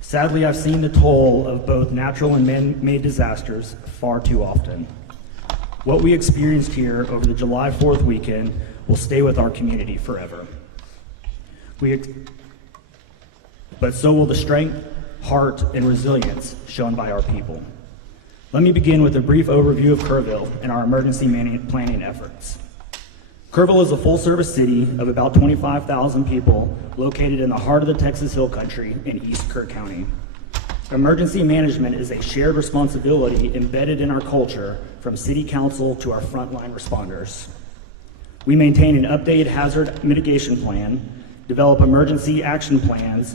Sadly, I've seen the toll of both natural and man-made disasters far too often. What we experienced here over the July 4th weekend will stay with our community forever. But so will the strength, heart, and resilience shown by our people. Let me begin with a brief overview of Kerrville and our emergency planning efforts. Kerrville is a full-service city of about 25,000 people located in the heart of the Texas Hill Country in East Kerr County. Emergency management is a shared responsibility embedded in our culture from city council to our frontline responders. We maintain an updated hazard mitigation plan, develop emergency action plans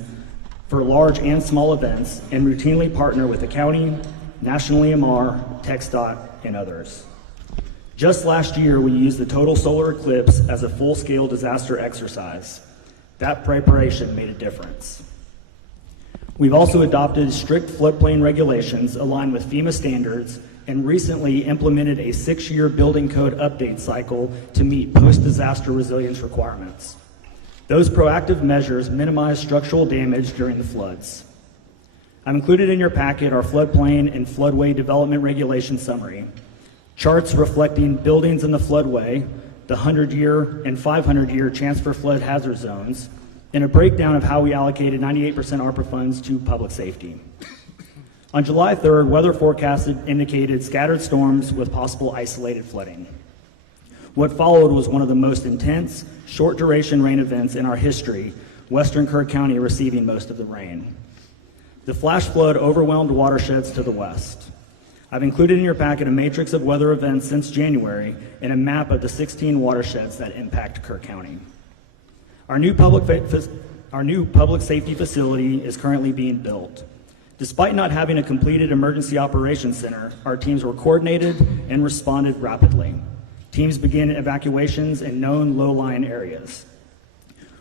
for large and small events, and routinely partner with the county, National EMR, TxDOT, and others. Just last year, we used the total solar eclipse as a full-scale disaster exercise. That preparation made a difference. We've also adopted strict floodplain regulations aligned with FEMA standards and recently implemented a 6-year building code update cycle to meet post-disaster resilience requirements. Those proactive measures minimize structural damage during the floods. I've included in your packet our floodplain and floodway development regulation summary, charts reflecting buildings in the floodway, the 100-year and 500-year chance for flood hazard zones, and a breakdown of how we allocated 98% ARPA funds to public safety. On July 3rd, weather forecasts indicated scattered storms with possible isolated flooding. What followed was one of the most intense, short-duration rain events in our history, western Kerr County receiving most of the rain. The flash flood overwhelmed watersheds to the west. I've included in your packet a matrix of weather events since January and a map of the 16 watersheds that impact Kerr County. Our new public safety facility is currently being built. Despite not having a completed emergency operations center, our teams were coordinated and responded rapidly. Teams began evacuations in known low-lying areas.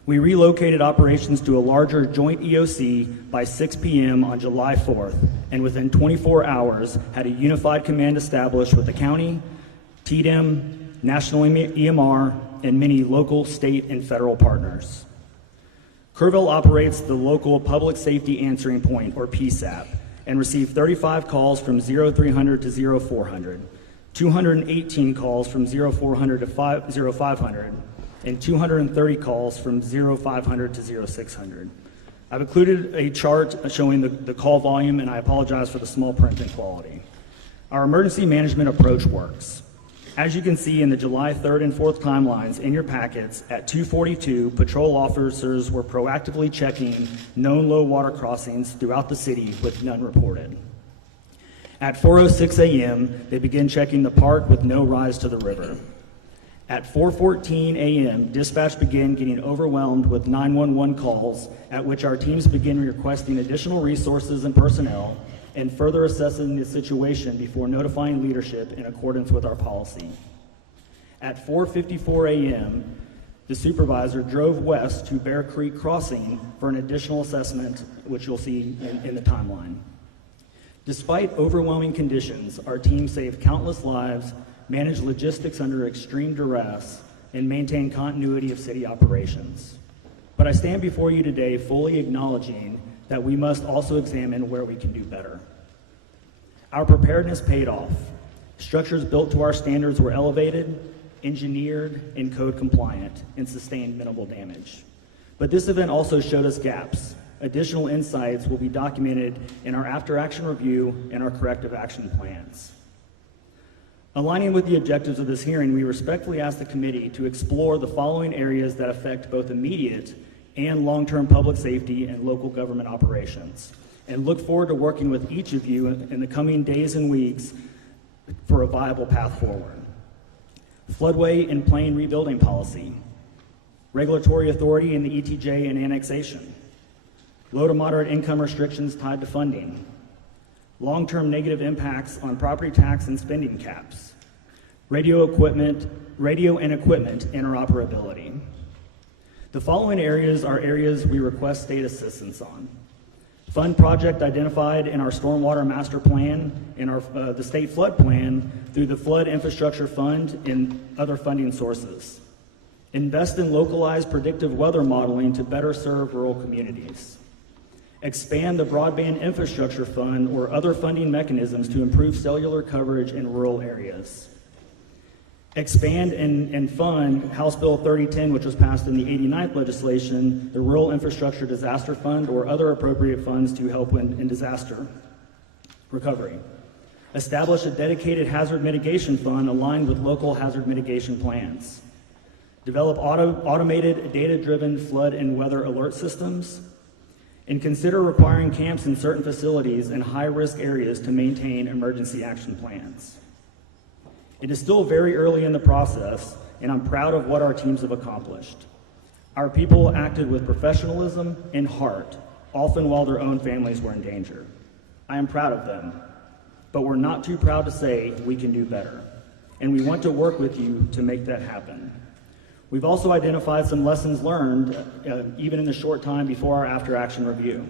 We relocated operations to a larger joint EOC by 6 p.m. on July 4th, and within 24 hours had a unified command established with the county, TDM, National EMR, and many local, state, and federal partners. Kerrville operates the local Public Safety Answering Point, or PSAP, and received 35 calls from 0300 to 0400, 218 calls from 0400 to 0500, and 230 calls from 0500 to 0600. I've included a chart showing the call volume, and I apologize for the small print and quality. Our emergency management approach works. As you can see in the July 3rd and 4th timelines in your packets, at 2:42, patrol officers were proactively checking known low water crossings throughout the city with none reported. At 4:06 a.m., they began checking the park with no rise to the river. At 4:14 a.m., dispatch began getting overwhelmed with 911 calls, at which our teams began requesting additional resources and personnel and further assessing the situation before notifying leadership in accordance with our policy. At 4:54 a.m., the supervisor drove west to Bear Creek Crossing for an additional assessment, which you'll see in the timeline. Despite overwhelming conditions, our team saved countless lives, managed logistics under extreme duress, and maintained continuity of city operations. But I stand before you today fully acknowledging that we must also examine where we can do better. Our preparedness paid off. Structures built to our standards were elevated, engineered, and code compliant, and sustained minimal damage. But this event also showed us gaps. Additional insights will be documented in our after-action review and our corrective action plans. Aligning with the objectives of this hearing, we respectfully ask the committee to explore the following areas that affect both immediate and long-term public safety and local government operations, and look forward to working with each of you in the coming days and weeks for a viable path forward. Floodway and plain rebuilding policy, regulatory authority in the ETJ and annexation, low to moderate income restrictions tied to funding, long-term negative impacts on property tax and spending caps, radio and equipment interoperability. The following areas are areas we request state assistance on. Fund project identified in our stormwater master plan and the state flood plan through the Flood Infrastructure Fund and other funding sources. Invest in localized predictive weather modeling to better serve rural communities. Expand the Broadband Infrastructure Fund or other funding mechanisms to improve cellular coverage in rural areas. Expand and fund House Bill 3010, which was passed in the 89th legislation, the Rural Infrastructure Disaster Fund, or other appropriate funds to help in disaster recovery. Establish a dedicated hazard mitigation fund aligned with local hazard mitigation plans. Develop automated data-driven flood and weather alert systems. And consider requiring camps in certain facilities in high-risk areas to maintain emergency action plans. It is still very early in the process, and I'm proud of what our teams have accomplished. Our people acted with professionalism and heart, often while their own families were in danger. I am proud of them, but we're not too proud to say we can do better, and we want to work with you to make that happen. We've also identified some lessons learned, even in the short time before our after-action review.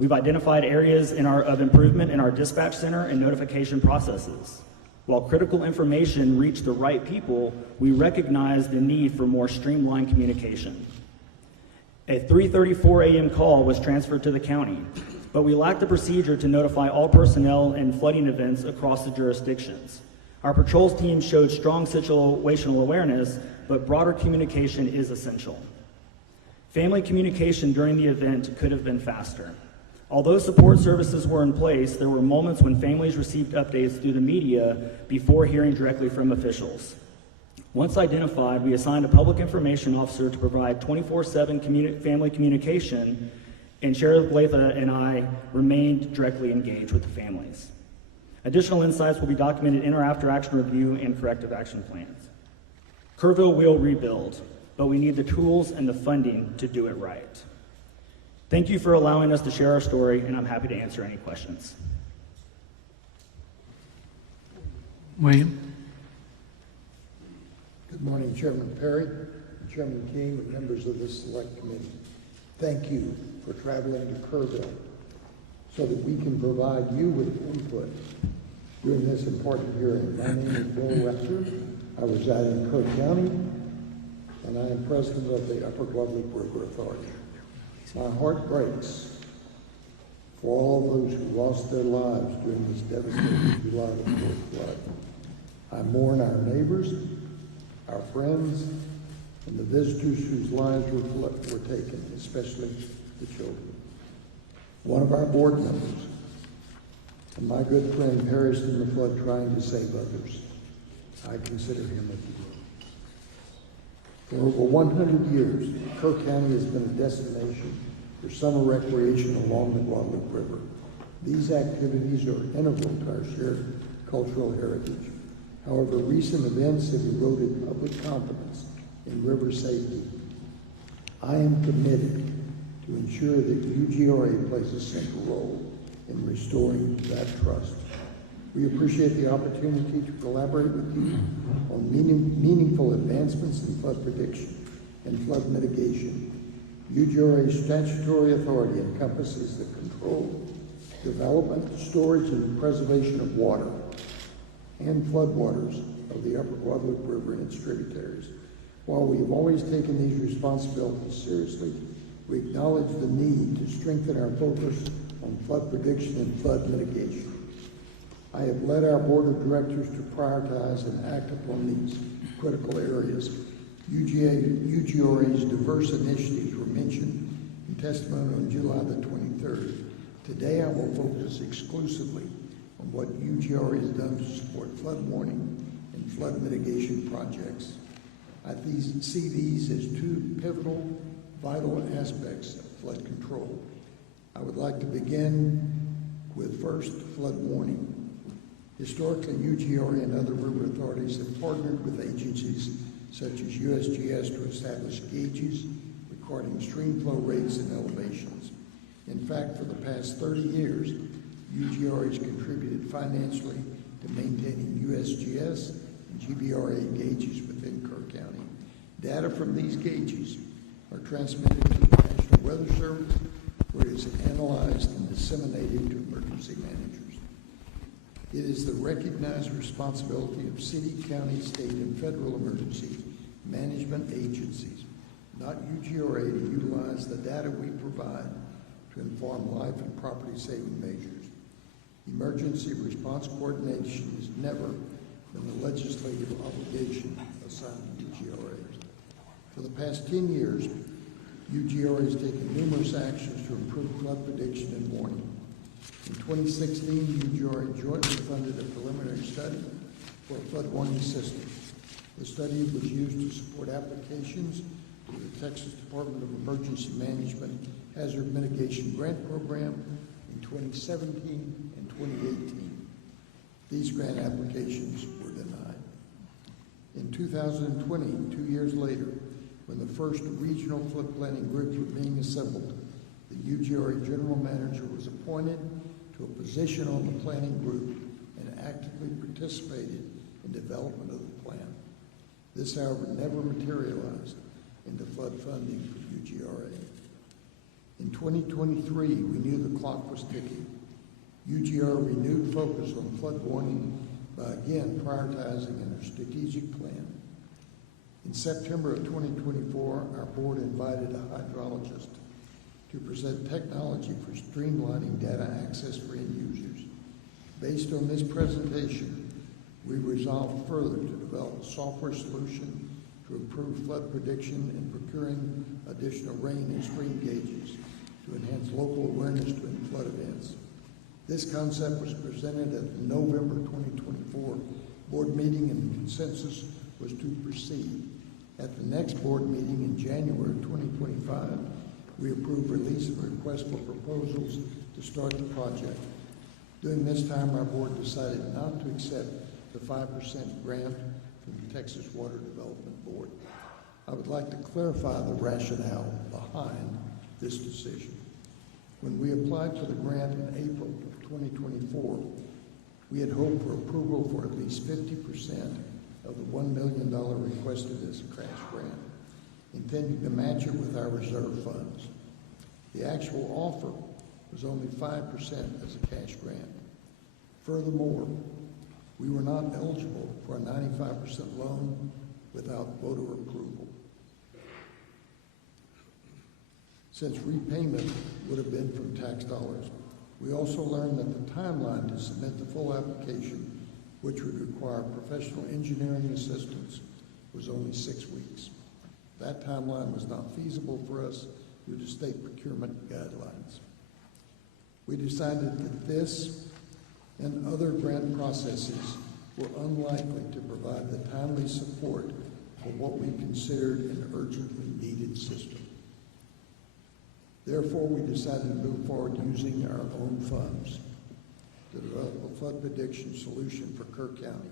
We've identified areas of improvement in our dispatch center and notification processes. While critical information reached the right people, we recognize the need for more streamlined communication. A 3:34 a.m. call was transferred to the county, but we lacked the procedure to notify all personnel in flooding events across the jurisdictions. Our patrols team showed strong situational awareness, but broader communication is essential. Family communication during the event could have been faster. Although support services were in place, there were moments when families received updates through the media before hearing directly from officials. Once identified, we assigned a public information officer to provide 24/7 family communication, and Sheriff Letha and I remained directly engaged with the families. Additional insights will be documented in our after-action review and corrective action plans. Kerrville will rebuild, but we need the tools and the funding to do it right. Thank you for allowing us to share our story, and I'm happy to answer any questions. William? Good morning, Chairman Perry, Chairman King, and members of this select committee. Thank you for traveling to Kerrville so that we can provide you with input during this important hearing. My name is Bill Rector. I reside in Kerr County, and I am president of the Upper Glovelet River Authority. My heart breaks for all those who lost their lives during this devastating July 4th flood. I mourn our neighbors, our friends, and the visitors whose lives were taken, especially the children. One of our board members, and my good friend, perished in the flood trying to save others. I consider him a hero. For over 100 years, Kerr County has been a destination for summer recreation along the Guadalupe River. These activities are integral to our shared cultural heritage. However, recent events have eroded public confidence in river safety. I am committed to ensure that UGRA plays a central role in restoring that trust. We appreciate the opportunity to collaborate with you on meaningful advancements in flood prediction and flood mitigation. UGRA's statutory authority encompasses the control, development, storage, and preservation of water and floodwaters of the Upper Guadalupe River and its tributaries. While we have always taken these responsibilities seriously, we acknowledge the need to strengthen our focus on flood prediction and flood mitigation. I have led our board of directors to prioritize and act upon these critical areas. UGRA's diverse initiatives were mentioned in testimony on July the 23rd. Today I will focus exclusively on what UGRA has done to support flood warning and flood mitigation projects. I see these as two pivotal, vital aspects of flood control. I would like to begin with first, flood warning. Historically, UGRA and other river authorities have partnered with agencies such as USGS to establish gauges recording stream flow rates and elevations. In fact, for the past 30 years, UGRA has contributed financially to maintaining USGS and GBRA gauges within Kerr County. Data from these gauges are transmitted to the National Weather Service, where it is analyzed and disseminated to emergency managers. It is the recognized responsibility of city, county, state, and federal emergency management agencies, not UGRA, to utilize the data we provide to inform life and property saving measures. Emergency response coordination has never been a legislative obligation assigned to UGRAs. For the past 10 years, UGRA has taken numerous actions to improve flood prediction and warning. In 2016, UGRA jointly funded a preliminary study for a flood warning system. The study was used to support applications to the Texas Department of Emergency Management Hazard Mitigation Grant Program in 2017 and 2018. These grant applications were denied. In 2020, 2 years later, when the first regional flood planning groups were being assembled, the UGRA general manager was appointed to a position on the planning group and actively participated in development of the plan. This, however, never materialized into flood funding for UGRA. In 2023, we knew the clock was ticking. UGRA renewed focus on flood warning by again prioritizing in our strategic plan. In September of 2024, our board invited a hydrologist to present technology for streamlining data access for end users. Based on this presentation, we resolved further to develop a software solution to improve flood prediction and procuring additional rain and stream gauges to enhance local awareness during flood events. This concept was presented at the November 2024 board meeting, and the consensus was to proceed. At the next board meeting in January 2025, we approved release of a request for proposals to start the project. During this time, our board decided not to accept the 5% grant from the Texas Water Development Board. I would like to clarify the rationale behind this decision. When we applied for the grant in April of 2024, we had hoped for approval for at least 50% of the $1 million requested as a cash grant, intending to match it with our reserve funds. The actual offer was only 5% as a cash grant. Furthermore, we were not eligible for a 95% loan without voter approval, since repayment would have been from tax dollars. We also learned that the timeline to submit the full application, which would require professional engineering assistance, was only 6 weeks. That timeline was not feasible for us due to state procurement guidelines. We decided that this and other grant processes were unlikely to provide the timely support for what we considered an urgently needed system. Therefore, we decided to move forward using our own funds to develop a flood prediction solution for Kerr County.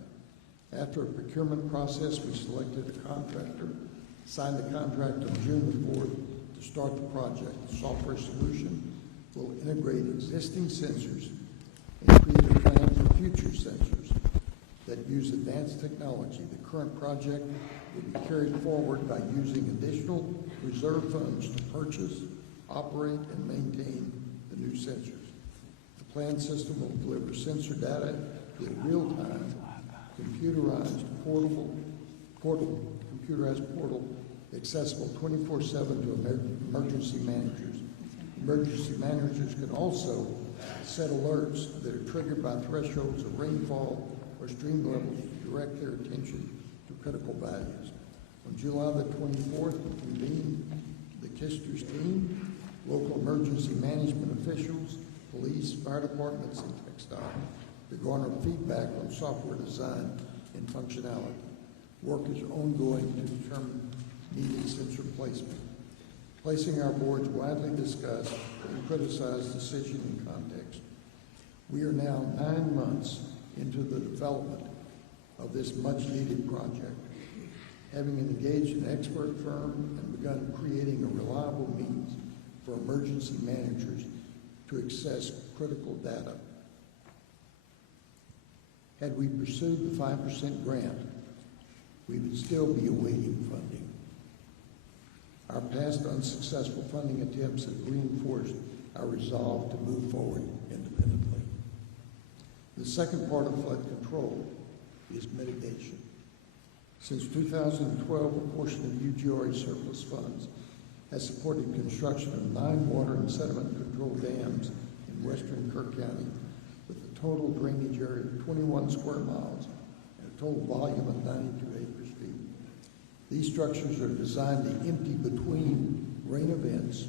After After a procurement process, we selected a contractor, signed the contract on June the 4th to start the project. The software solution will integrate existing sensors and create a plan for future sensors that use advanced technology. The current project will be carried forward by using additional reserve funds to purchase, operate, and maintain the new sensors. The planned system will deliver sensor data to a real-time, computerized portal accessible 24/7 to emergency managers. Emergency managers can also set alerts that are triggered by thresholds of rainfall or stream levels to direct their attention to critical values. On July the 24th, we convened the Kisters team, local emergency management officials, police, fire departments, and textile to garner feedback on software design and functionality. Work is ongoing to determine needed sensor placement. Placing our board's widely discussed and criticized decision in context. We are now 9 months into the development of this much-needed project, having engaged an expert firm and begun creating a reliable means for emergency managers to access critical data. Had we pursued the 5% grant, we would still be awaiting funding. Our past unsuccessful funding attempts have reinforced our resolve to move forward independently. The second part of flood control is mitigation. Since 2012, a portion of UGRA surplus funds has supported construction of 9 water and sediment control dams in western Kerr County with a total drainage area of 21 square miles and a total volume of 92 acre-feet. These structures are designed to empty between rain events,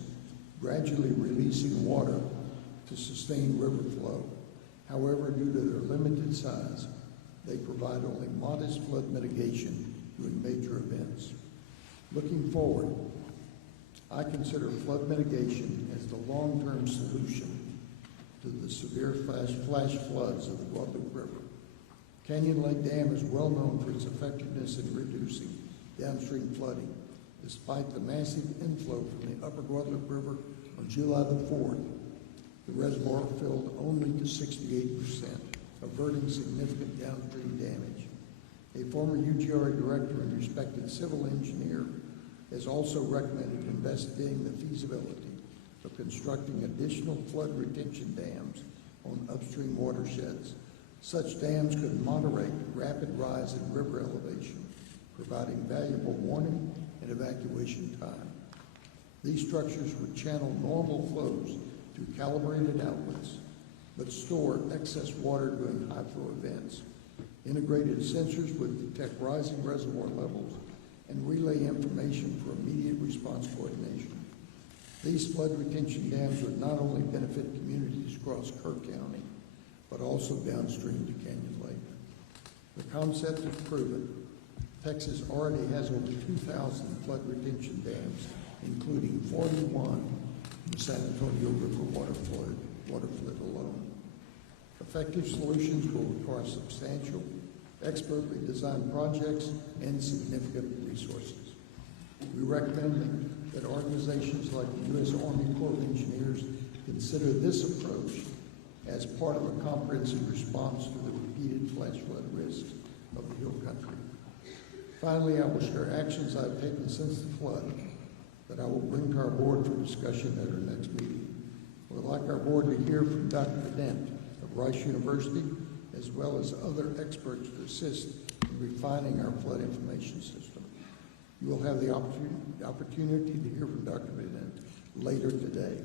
gradually releasing water to sustain river flow. However, due to their limited size, they provide only modest flood mitigation during major events. Looking forward, I consider flood mitigation as the long-term solution to the severe flash floods of the Guadalupe River. Canyon Lake Dam is well known for its effectiveness in reducing downstream flooding. Despite the massive inflow from the upper Guadalupe River on July the 4th, the reservoir filled only to 68%, averting significant downstream damage. A former UGRA director and respected civil engineer has also recommended investigating the feasibility of constructing additional flood retention dams on upstream watersheds. Such dams could moderate rapid rise in river elevation, providing valuable warning and evacuation time. These structures would channel normal flows through calibrated outlets, but store excess water during high flow events. Integrated sensors would detect rising reservoir levels and relay information for immediate response coordination. These flood retention dams would not only benefit communities across Kerr County, but also downstream to Canyon Lake. The concept is proven. Texas already has over 2,000 flood retention dams, including 41 in the San Antonio River waterflood alone. Effective solutions will require substantial, expertly designed projects and significant resources. We recommend that organizations like the U.S. Army Corps of Engineers consider this approach as part of a comprehensive response to the repeated flash flood risks of the Hill Country. Finally, I will share actions I've taken since the flood that I will bring to our board for discussion at our next meeting. I would like our board to hear from Dr. Dent of Rice University, as well as other experts to assist in refining our flood information system. You will have the opportunity to hear from Dr. Dent later today.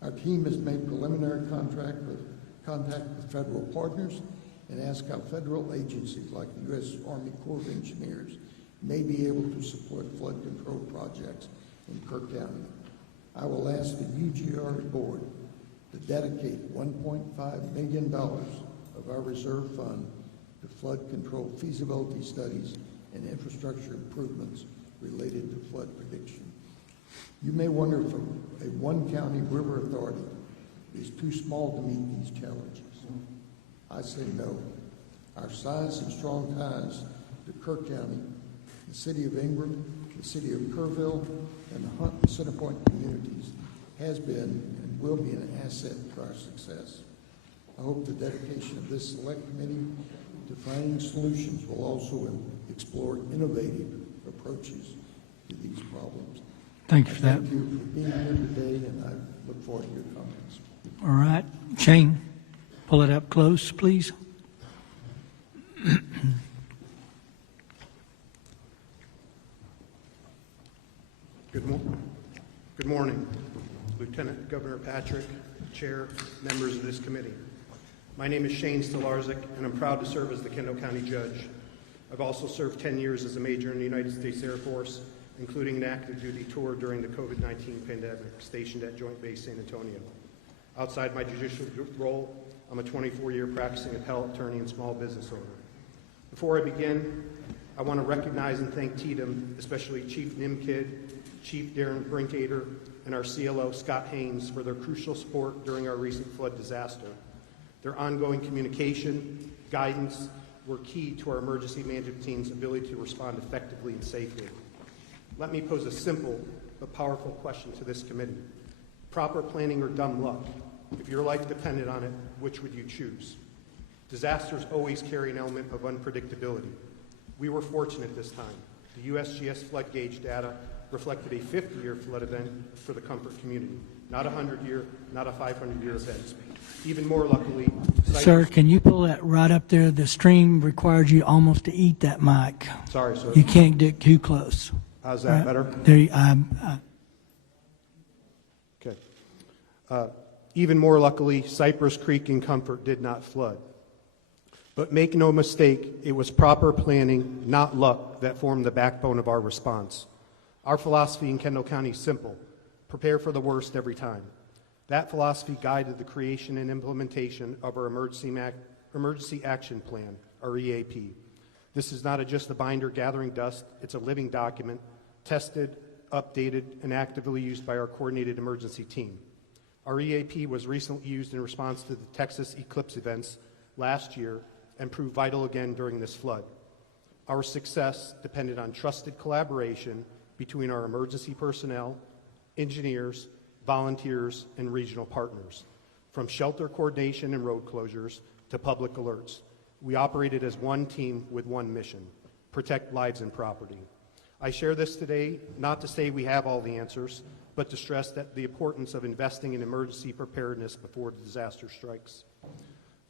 Our team has made preliminary contact with federal partners and asked how federal agencies like the U.S. Army Corps of Engineers may be able to support flood control projects in Kerr County. I will ask the UGRA board to dedicate $1.5 million of our reserve fund to flood control feasibility studies and infrastructure improvements related to flood prediction. You may wonder if a one-county river authority is too small to meet these challenges. I say no. Our size and strong ties to Kerr County, the city of Ingram, the city of Kerrville, and the Hunt and Centerpoint communities has been and will be an asset to our success. I hope the dedication of this select committee to finding solutions will also explore innovative approaches to these problems. Thank you for that. Thank you for being here today, and I look forward to your comments. All right, Shane, pull it up close, please. Good morning, Lieutenant Governor Patrick, Chair, members of this committee. My name is Shane Stolarczyk, and I'm proud to serve as the Kendall County Judge. I've also served 10 years as a major in the United States Air Force, including an active duty tour during the COVID-19 pandemic, stationed at Joint Base San Antonio. Outside my judicial role, I'm a 24-year practicing appellate attorney and small business owner. Before I begin, I want to recognize and thank TDM, especially Chief Nimkid, Chief Darren Brinkader, and our CLO Scott Haynes for their crucial support during our recent flood disaster. Their ongoing communication, guidance were key to our emergency management team's ability to respond effectively and safely. Let me pose a simple but powerful question to this committee. Proper planning or dumb luck? If your life depended on it, which would you choose? Disasters always carry an element of unpredictability. We were fortunate this time. The USGS flood gauge data reflected a 50-year flood event for the Comfort community, not a 100-year, not a 500-year event. Even more luckily, Sir, can you pull that right up there? The stream requires you almost to eat that mic. Sorry, sir. You can't get too close. How's that Right. better? There, Okay. Even more luckily, Cypress Creek and Comfort did not flood. But make no mistake, it was proper planning, not luck, that formed the backbone of our response. Our philosophy in Kendall County is simple: prepare for the worst every time. That philosophy guided the creation and implementation of our Emergency Action Plan, our EAP. This is not just a binder gathering dust, it's a living document, tested, updated, and actively used by our coordinated emergency team. Our EAP was recently used in response to the Texas eclipse events last year and proved vital again during this flood. Our success depended on trusted collaboration between our emergency personnel, engineers, volunteers, and regional partners. From shelter coordination and road closures to public alerts, we operated as one team with one mission: protect lives and property. I share this today not to say we have all the answers, but to stress that the importance of investing in emergency preparedness before the disaster strikes.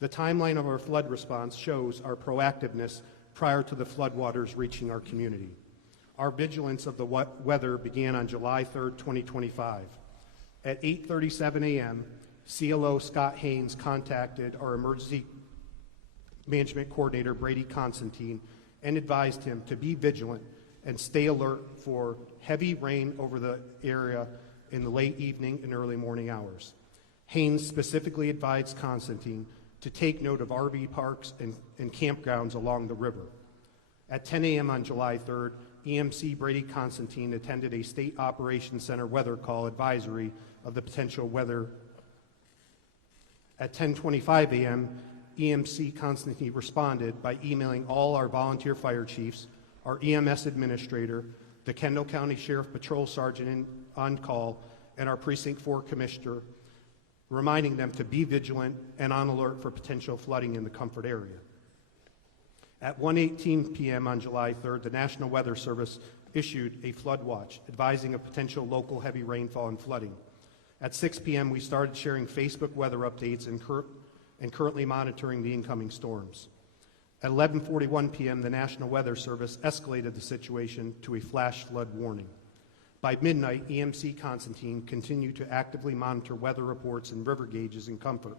The timeline of our flood response shows our proactiveness prior to the floodwaters reaching our community. Our vigilance of the weather began on July 3rd, 2025. At 8:37 a.m., CLO Scott Haynes contacted our emergency management coordinator, Brady Constantine, and advised him to be vigilant and stay alert for heavy rain over the area in the late evening and early morning hours. Haynes specifically advised Constantine to take note of RV parks and campgrounds along the river. At 10 a.m. on July 3rd, EMC Brady Constantine attended a State Operations Center weather call advisory of the potential weather. At 10:25 a.m., EMC Constantine responded by emailing all our volunteer fire chiefs, our EMS administrator, the Kendall County Sheriff Patrol Sergeant on call, and our Precinct 4 Commissioner, reminding them to be vigilant and on alert for potential flooding in the Comfort area. At 1:18 p.m. on July 3rd, the National Weather Service issued a flood watch, advising of potential local heavy rainfall and flooding. At 6 p.m., we started sharing Facebook weather updates and currently monitoring the incoming storms. At 11:41 p.m., the National Weather Service escalated the situation to a flash flood warning. By midnight, EMC Constantine continued to actively monitor weather reports and river gauges in Comfort,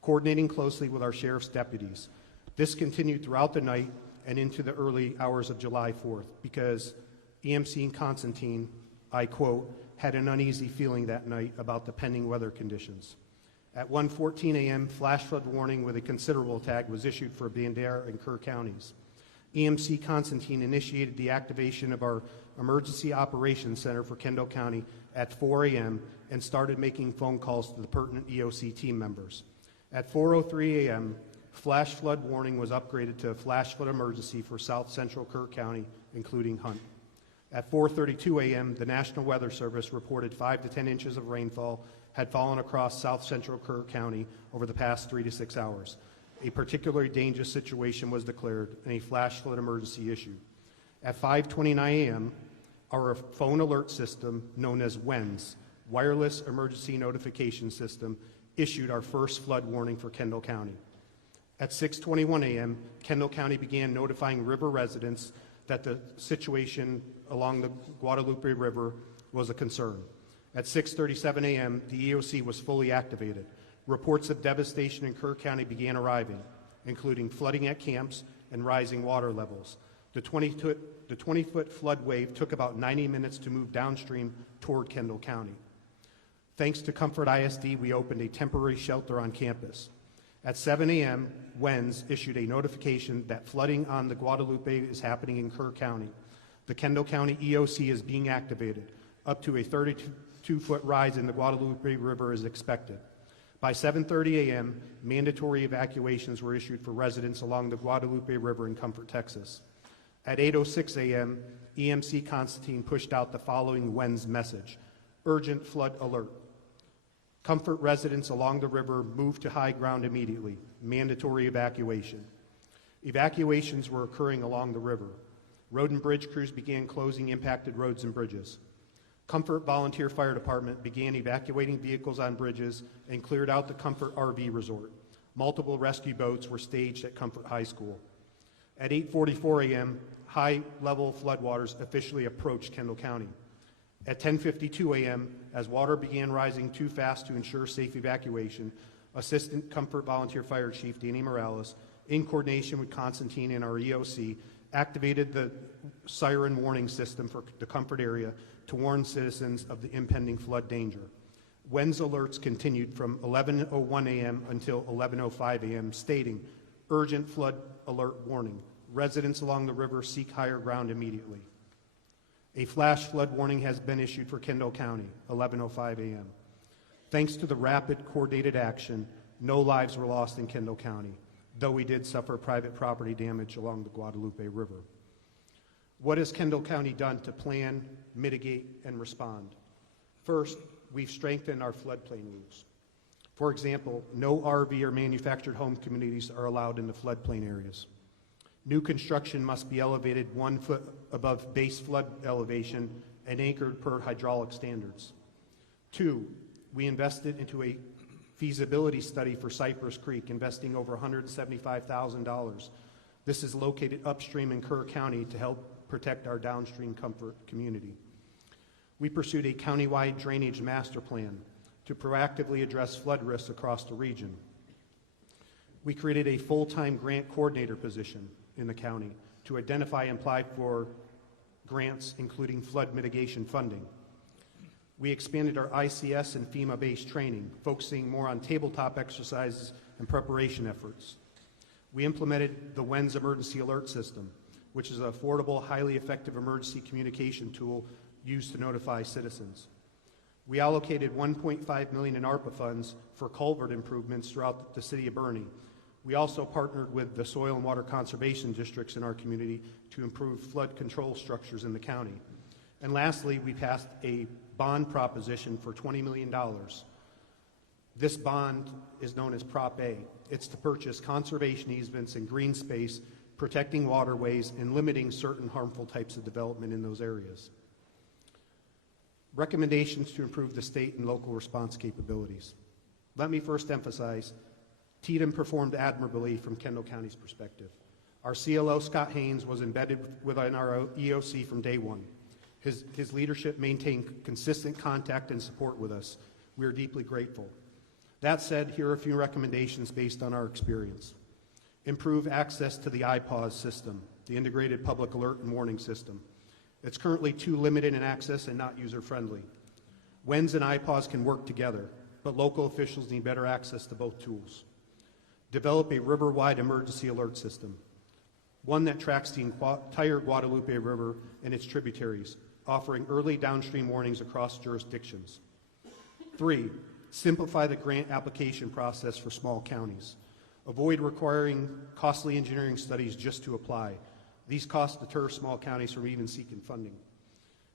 coordinating closely with our sheriff's deputies. This continued throughout the night and into the early hours of July 4th because EMC Constantine, I quote, had an uneasy feeling that night about the pending weather conditions. At 1:14 a.m., flash flood warning with a considerable tag was issued for Bandera and Kerr counties. EMC Constantine initiated the activation of our Emergency Operations Center for Kendall County at 4 a.m. and started making phone calls to the pertinent EOC team members. At 4:03 a.m., Flash flood warning was upgraded to a flash flood emergency for south central Kerr County, including Hunt. At 4:32 a.m., the National Weather Service reported 5 to 10 inches of rainfall had fallen across south central Kerr County over the past 3 to 6 hours. A particularly dangerous situation was declared and a flash flood emergency issued. At 5:29 a.m., our phone alert system, known as WENS, Wireless Emergency Notification System, issued our first flood warning for Kendall County. At 6:21 a.m., Kendall County began notifying river residents that the situation along the Guadalupe River was a concern. At 6:37 a.m., the EOC was fully activated. Reports of devastation in Kerr County began arriving, including flooding at camps and rising water levels. The 20-foot flood wave took about 90 minutes to move downstream toward Kendall County. Thanks to Comfort ISD, we opened a temporary shelter on campus. At 7 a.m., WENS issued a notification that flooding on the Guadalupe is happening in Kerr County. The Kendall County EOC is being activated. Up to a 32-foot rise in the Guadalupe River is expected. By 7:30 a.m., mandatory evacuations were issued for residents along the Guadalupe River in Comfort, Texas. At 8:06 a.m., EMC Constantine pushed out the following WENS message: urgent flood alert. Comfort residents along the river moved to high ground immediately. Mandatory evacuation. Evacuations were occurring along the river. Road and bridge crews began closing impacted roads and bridges. Comfort Volunteer Fire Department began evacuating vehicles on bridges and cleared out the Comfort RV Resort. Multiple rescue boats were staged at Comfort High School. At 8:44 a.m., high-level floodwaters officially approached Kendall County. At 10:52 a.m., as water began rising too fast to ensure safe evacuation, Assistant Comfort Volunteer Fire Chief Danny Morales, in coordination with Constantine and our EOC, activated the siren warning system for the Comfort area to warn citizens of the impending flood danger. WENS alerts continued from 11:01 a.m. until 11:05 a.m., stating, urgent flood alert warning. Residents along the river seek higher ground immediately. A flash flood warning has been issued for Kendall County, 11:05 a.m. Thanks to the rapid, coordinated action, no lives were lost in Kendall County, though we did suffer private property damage along the Guadalupe River. What has Kendall County done to plan, mitigate, and respond? First, we've strengthened our floodplain rules. For example, no RV or manufactured home communities are allowed in the floodplain areas. New construction must be elevated 1 foot above base flood elevation and anchored per hydraulic standards. 2, we invested into a feasibility study for Cypress Creek, investing over $175,000. This is located upstream in Kerr County to help protect our downstream Comfort community. We pursued a countywide drainage master plan to proactively address flood risks across the region. We created a full-time grant coordinator position in the county to identify and apply for grants, including flood mitigation funding. We expanded our ICS and FEMA-based training, focusing more on tabletop exercises and preparation efforts. We implemented the WENS emergency alert system, which is an affordable, highly effective emergency communication tool used to notify citizens. We allocated $1.5 million in ARPA funds for culvert improvements throughout the city of Bernie. We also partnered with the soil and water conservation districts in our community to improve flood control structures in the county. And lastly, we passed a bond proposition for $20 million. This bond is known as Prop A. It's to purchase conservation easements and green space, protecting waterways and limiting certain harmful types of development in those areas. Recommendations to improve the state and local response capabilities. Let me first emphasize, TDM performed admirably from Kendall County's perspective. Our CLO, Scott Haynes, was embedded within our EOC from day one. His leadership maintained consistent contact and support with us. We are deeply grateful. That said, here are a few recommendations based on our experience. Improve access to the IPAWS system, the Integrated Public Alert and Warning System. It's currently too limited in access and not user-friendly. WENS and IPAWS can work together, but local officials need better access to both tools. Develop a river-wide emergency alert system, one that tracks the entire Guadalupe River and its tributaries, offering early downstream warnings across jurisdictions. 3, simplify the grant application process for small counties. Avoid requiring costly engineering studies just to apply. These costs deter small counties from even seeking funding.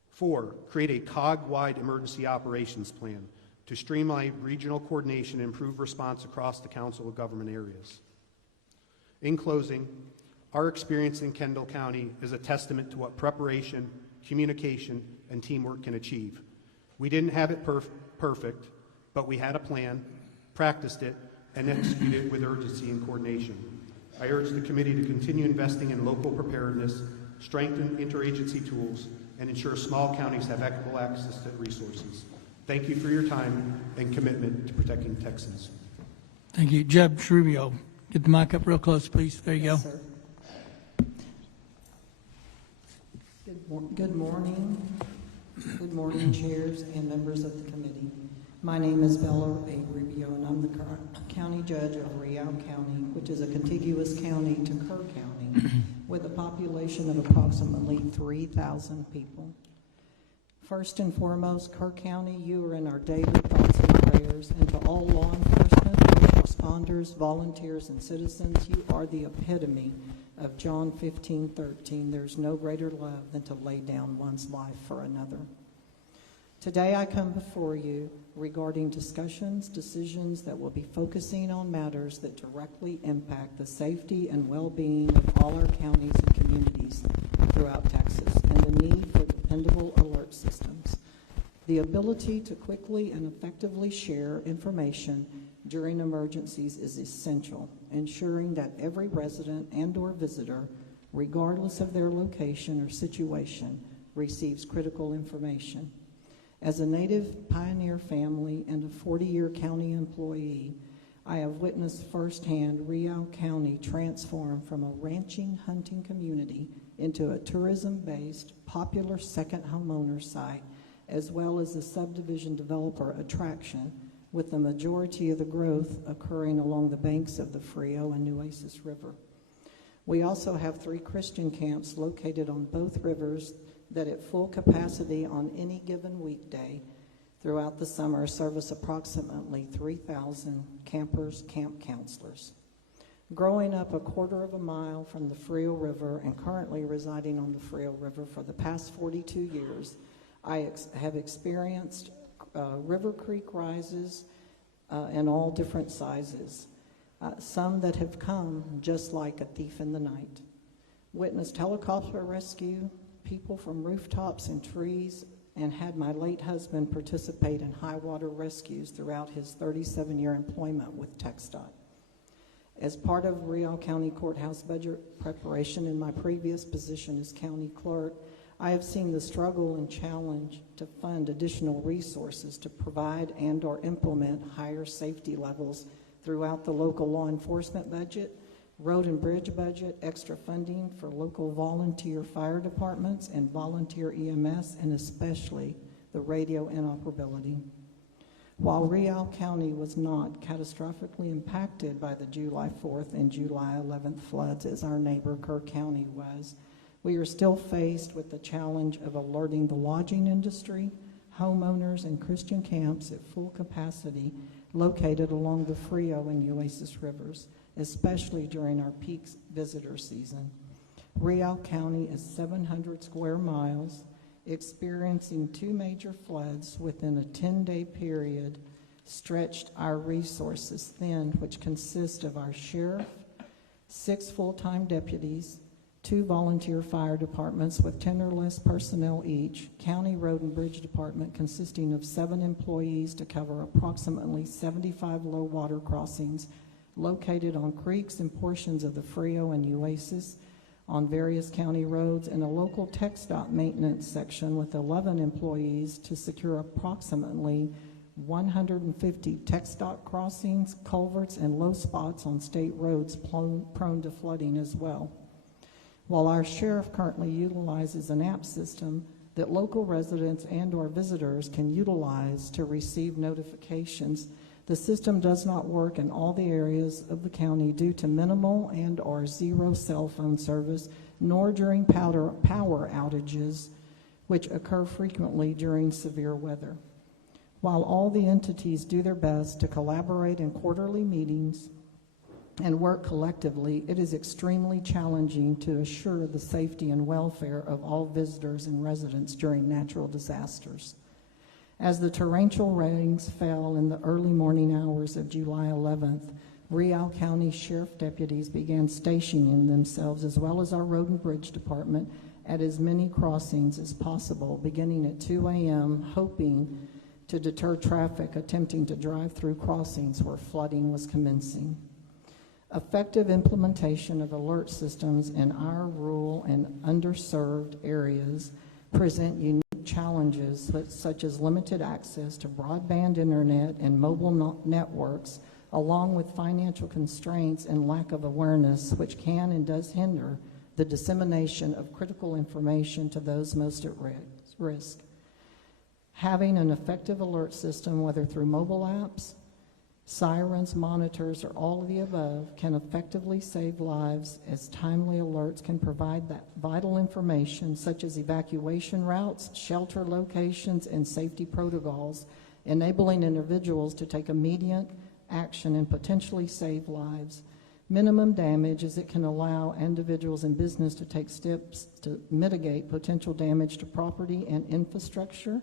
4, create a COG-wide emergency operations plan to streamline regional coordination and improve response across the Council of Government areas. In closing, our experience in Kendall County is a testament to what preparation, communication, and teamwork can achieve. We didn't have it perfect, but we had a plan, practiced it, and executed it with urgency and coordination. I urge the committee to continue investing in local preparedness, strengthen interagency tools, and ensure small counties have equitable access to resources. Thank you for your time and commitment to protecting Texans. Thank you. Judge Rubio, get the mic up real close, please. There you go. Sir. Good morning. Good morning, chairs and members of the committee. My name is Bella A. Rubio, and I'm the county judge of Rubio County, which is a contiguous county to Kerr County, with a population of approximately 3,000 people. First and foremost, Kerr County, you are in our daily thoughts and prayers, and to all law enforcement, first responders, volunteers, and citizens, you are the epitome of John 15:13. There's no greater love than to lay down one's life for another. Today I come before you regarding discussions, decisions that will be focusing on matters that directly impact the safety and well-being of all our counties and communities throughout Texas, and the need for dependable alert systems. The ability to quickly and effectively share information during emergencies is essential, ensuring that every resident and/or visitor, regardless of their location or situation, receives critical information. As a native pioneer family and a 40-year county employee, I have witnessed firsthand Rubio County transform from a ranching hunting community into a tourism-based, popular second homeowner site, as well as a subdivision developer attraction, with the majority of the growth occurring along the banks of the Frio and Nueces River. We also have 3 Christian camps located on both rivers that at full capacity on any given weekday throughout the summer service approximately 3,000 campers, camp counselors. Growing up a quarter of a mile from the Frio River and currently residing on the Frio River for the past 42 years, I have experienced river creek rises in all different sizes, some that have come just like a thief in the night. Witnessed helicopter rescue, people from rooftops and trees, and had my late husband participate in high water rescues throughout his 37-year employment with TxDOT. As part of Rubio County Courthouse budget preparation in my previous position as county clerk, I have seen the struggle and challenge to fund additional resources to provide and/or implement higher safety levels throughout the local law enforcement budget, road and bridge budget, extra funding for local volunteer fire departments and volunteer EMS, and especially the radio inoperability. While Rubio County was not catastrophically impacted by the July 4th and July 11th floods as our neighbor Kerr County was, we are still faced with the challenge of alerting the lodging industry, homeowners, and Christian camps at full capacity located along the Frio and Nueces rivers, especially during our peak visitor season. Rubio County is 700 square miles, experiencing 2 major floods within a 10-day period, stretched our resources thin, which consist of our sheriff, 6 full-time deputies, 2 volunteer fire departments with 10 or less personnel each, county road and bridge department consisting of 7 employees to cover approximately 75 low water crossings located on creeks and portions of the Frio and Nueces on various county roads, and a local TxDOT maintenance section with 11 employees to secure approximately 150 TxDOT crossings, culverts, and low spots on state roads prone to flooding as well. While our sheriff currently utilizes an app system that local residents and/or visitors can utilize to receive notifications, the system does not work in all the areas of the county due to minimal and/or zero cell phone service, nor during power outages, which occur frequently during severe weather. While all the entities do their best to collaborate in quarterly meetings and work collectively, it is extremely challenging to assure the safety and welfare of all visitors and residents during natural disasters. As the torrential rains fell in the early morning hours of July 11th, Real County Sheriff deputies began stationing themselves, as well as our Road and Bridge Department, at as many crossings as possible, beginning at 2 a.m., hoping to deter traffic attempting to drive through crossings where flooding was commencing. Effective implementation of alert systems in our rural and underserved areas present unique challenges such as limited access to broadband internet and mobile networks, along with financial constraints and lack of awareness, which can and does hinder the dissemination of critical information to those most at risk. Having an effective alert system, whether through mobile apps, sirens, monitors, or all of the above, can effectively save lives, as timely alerts can provide that vital information such as evacuation routes, shelter locations, and safety protocols, enabling individuals to take immediate action and potentially save lives. Minimum damage, as it can allow individuals and business to take steps to mitigate potential damage to property and infrastructure.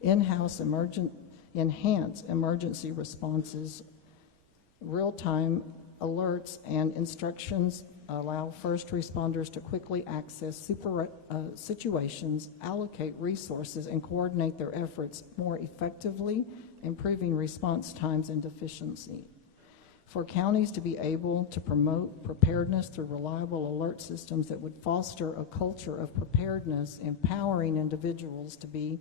Enhance emergency responses. Real-time alerts and instructions allow first responders to quickly access situations, allocate resources, and coordinate their efforts more effectively, improving response times and efficiency. For counties to be able to promote preparedness through reliable alert systems that would foster a culture of preparedness, empowering individuals to be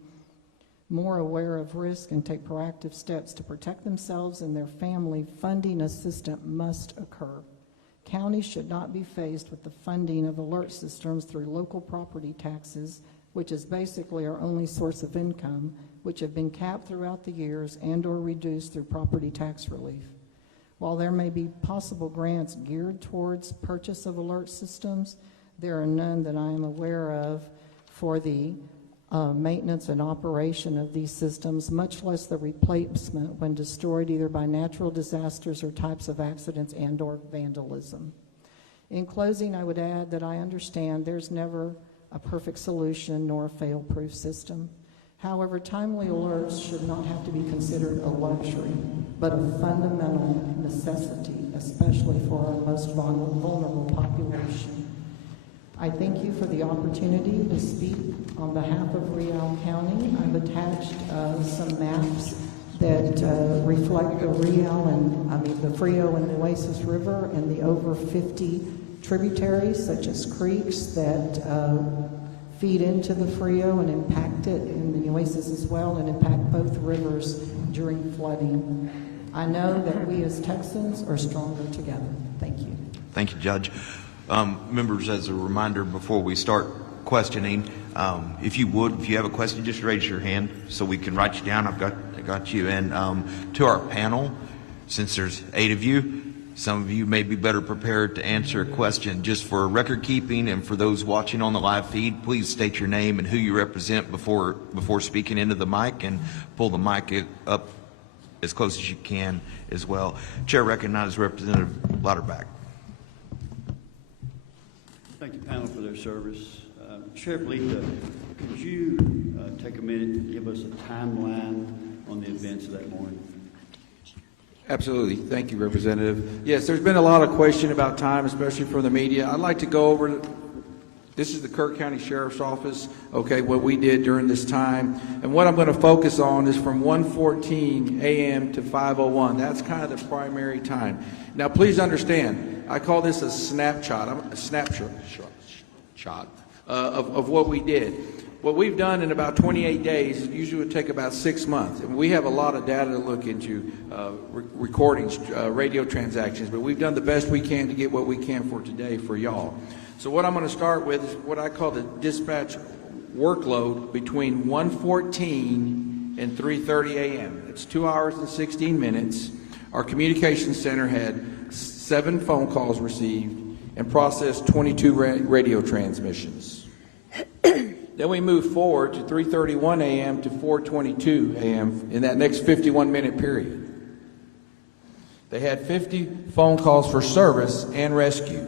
more aware of risk and take proactive steps to protect themselves and their family, funding assistance must occur. Counties should not be faced with the funding of alert systems through local property taxes, which is basically our only source of income, which have been capped throughout the years and or reduced through property tax relief. While there may be possible grants geared towards purchase of alert systems, there are none that I am aware of for the maintenance and operation of these systems, much less the replacement when destroyed either by natural disasters or types of accidents and or vandalism. In closing, I would add that I understand there's never a perfect solution nor a fail-proof system. However, timely alerts should not have to be considered a luxury, but a fundamental necessity, especially for our most vulnerable population. I thank you for the opportunity to speak on behalf of Real County. I've attached some maps that reflect the the Frio and Nueces River and the over 50 tributaries, such as creeks that feed into the Frio and impact it, and the Nueces as well, and impact both rivers during flooding. I know that we as Texans are stronger together. Thank you. Thank you, Judge. Members, as a reminder before we start questioning, if you have a question, just raise your hand so we can write you down. I got you. And to our panel, since there's 8 of you, some of you may be better prepared to answer a question. Just for record keeping and for those watching on the live feed, please state your name and who you represent before speaking into the mic, and pull the mic up as close as you can as well. Chair recognizes Representative Lauterbach. Thank the panel for their service. Sheriff Letha, could you take a minute and give us a timeline on the events of that morning? Absolutely. Thank you, Representative. Yes, there's been a lot of question about time, especially from the media. I'd like to go over, this is the Kerr County Sheriff's Office, okay, what we did during this time. And what I'm going to focus on is from 1:14 a.m. to 5:01. That's kind of the primary time. Now, please understand, I call this a snapshot of what we did. What we've done in about 28 days usually would take about 6 months. And we have a lot of data to look into, recordings, radio transactions, but we've done the best we can to get what we can for today for y'all. So what I'm going to start with is what I call the dispatch workload between 1:14 and 3:30 a.m. It's 2 hours and 16 minutes. Our communications center had 7 phone calls received and processed 22 radio transmissions. Then we moved forward to 3:31 a.m. to 4:22 a.m. in that next 51-minute period. They had 50 phone calls for service and rescue,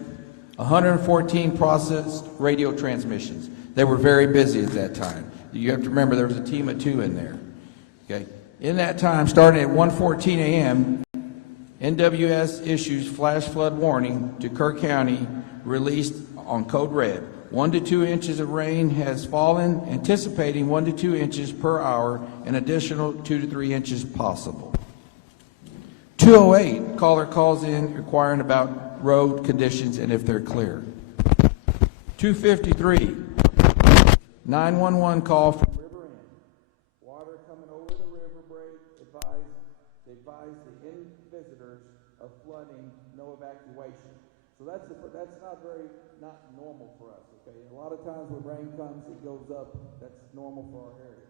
114 processed radio transmissions. They were very busy at that time. You have to remember there was a team of 2 in there. Okay. In that time, starting at 1:14 a.m., NWS issues flash flood warning to Kerr County, released on code red. 1 to 2 inches of rain has fallen, anticipating 1 to 2 inches per hour, an additional 2 to 3 inches possible. 2:08, caller calls in inquiring about road conditions and if they're clear. 2:53, 911 call from River End. Water coming over the river break. Advise the visitors of flooding, no evacuation. So that's not normal for us. Okay, a lot of times when rain comes, it goes up. That's normal for our area.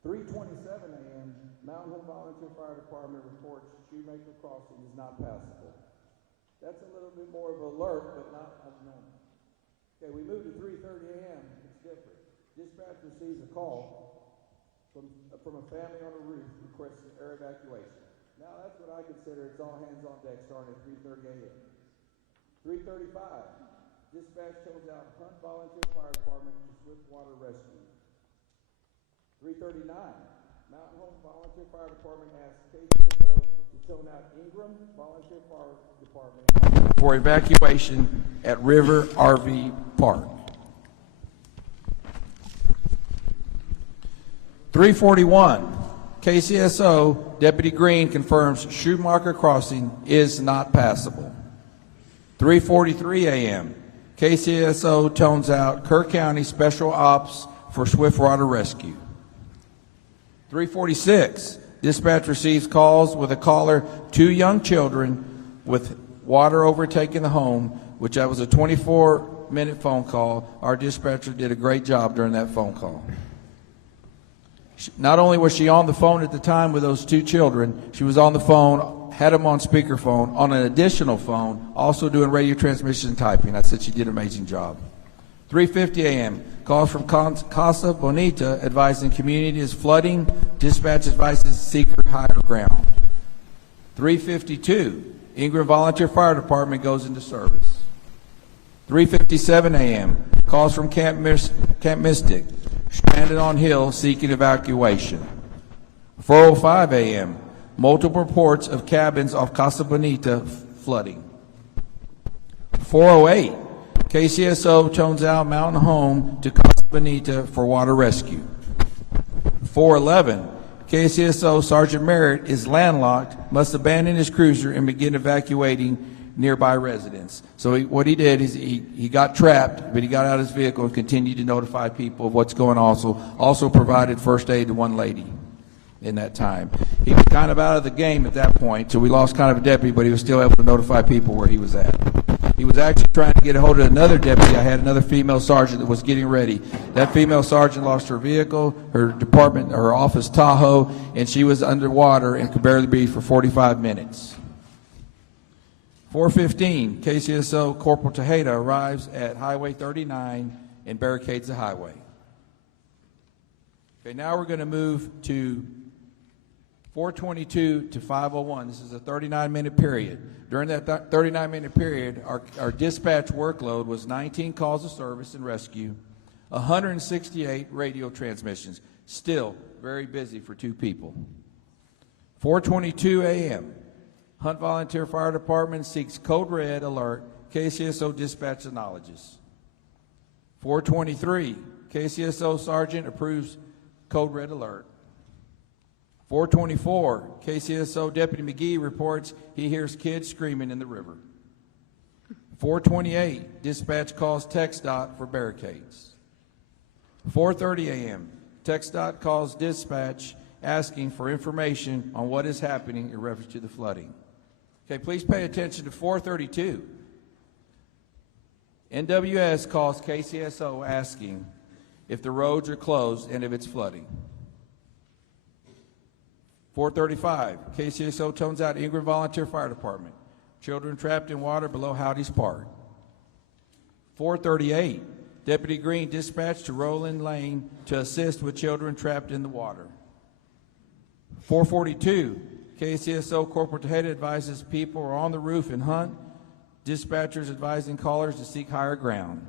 3:27 a.m. Mountain Home Volunteer Fire Department reports Shoemaker Crossing is not passable. That's a little bit more of an alert, but not abnormal. Okay, we move to 3:30 a.m. It's different. Dispatch receives a call from a family on a roof requesting air evacuation. Now that's what I consider it's all hands on deck starting at 3:30 a.m. 3:35, dispatch shows out Hunt Volunteer Fire Department to swift water rescue. 3:39, Mountain Home Volunteer Fire Department asks KTSO to tone out Ingram Volunteer Fire Department for evacuation at River RV Park. 3:41, KCSO Deputy Green confirms Shoemaker Crossing is not passable. 3:43 a.m., KCSO tones out Kerr County Special Ops for swift water rescue. 3:46, dispatch receives calls with a caller, 2 young children with water overtaking the home, which that was a 24-minute phone call. Our dispatcher did a great job during that phone call. Not only was she on the phone at the time with those 2 children, she was on the phone, had them on speakerphone, on an additional phone, also doing radio transmission and typing. I said she did an amazing job. 3:50 a.m., calls from Casa Bonita advising community is flooding. Dispatch advises seeker higher ground. 3:52, Ingram Volunteer Fire Department goes into service. 3:57 a.m., calls from Camp Mystic, stranded on hill seeking evacuation. 4:05 a.m., multiple reports of cabins off Casa Bonita flooding. 4:08, KCSO tones out Mountain Home to Casa Bonita for water rescue. 4:11, KCSO Sergeant Merritt is landlocked, must abandon his cruiser and begin evacuating nearby residents. So what he did is he got trapped, but he got out of his vehicle and continued to notify people of what's going on. Also provided first aid to one lady in that time. He was kind of out of the game at that point, so we lost kind of a deputy, but he was still able to notify people where he was at. He was actually trying to get a hold of another deputy. I had another female sergeant that was getting ready. That female sergeant lost her vehicle, her department, her office Tahoe, and she was underwater and could barely breathe for 45 minutes. 4:15, KCSO Corporal Tejeda arrives at Highway 39 and barricades the highway. Okay, now we're going to move to 4:22 to 5:01. This is a 39-minute period. During that 39-minute period, our dispatch workload was 19 calls of service and rescue, 168 radio transmissions. Still very busy for 2 people. 4:22 a.m., Hunt Volunteer Fire Department seeks code red alert. KCSO dispatch acknowledges. 4:23, KCSO Sergeant approves code red alert. 4:24, KCSO Deputy McGee reports he hears kids screaming in the river. 4:28, dispatch calls TxDOT for barricades. 4:30 a.m., TxDOT calls dispatch asking for information on what is happening in reference to the flooding. Okay, please pay attention to 4:32. NWS calls KCSO asking if the roads are closed and if it's flooding. 4:35, KCSO tones out Ingram Volunteer Fire Department. Children trapped in water below Howdy's Park. 4:38, Deputy Green dispatched to Roland Lane to assist with children trapped in the water. 4:42, KCSO Corporal Tejeda advises people are on the roof in Hunt. Dispatchers advising callers to seek higher ground.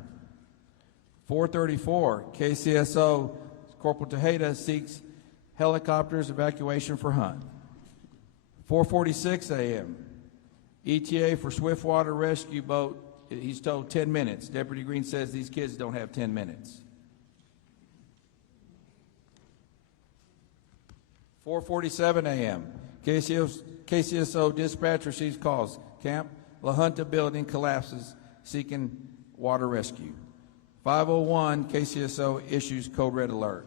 4:34, KCSO Corporal Tejeda seeks helicopters evacuation for Hunt. 4:46 a.m., ETA for Swiftwater rescue boat. He's told 10 minutes. Deputy Green says these kids don't have 10 minutes. 4:47 a.m., KCSO dispatch receives calls. Camp La Junta building collapses, seeking water rescue. 5:01, KCSO issues code red alert.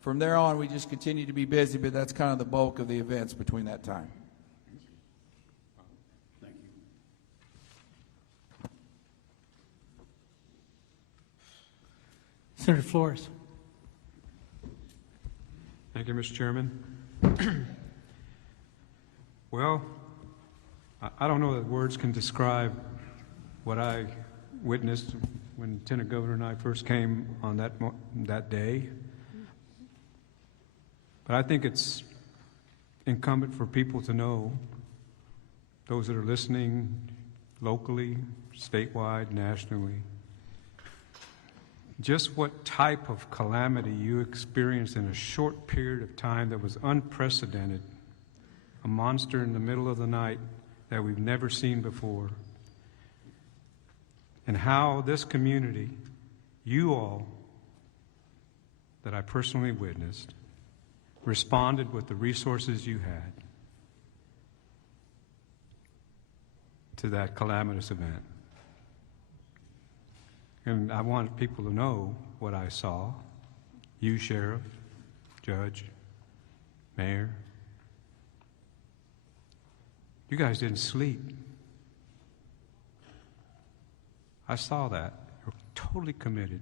From there on, we just continue to be busy, but that's kind of the bulk of the events between that time. Thank you. Senator Flores. Thank you, Mr. Chairman. Well, I don't know that words can describe what I witnessed when Lieutenant Governor and I first came on that day. But I think it's incumbent for people to know, those that are listening locally, statewide, nationally, just what type of calamity you experienced in a short period of time that was unprecedented, a monster in the middle of the night that we've never seen before, and how this community, you all that I personally witnessed, responded with the resources you had to that calamitous event. And I want people to know what I saw. You, Sheriff, Judge, Mayor. You guys didn't sleep. I saw that. You're totally committed.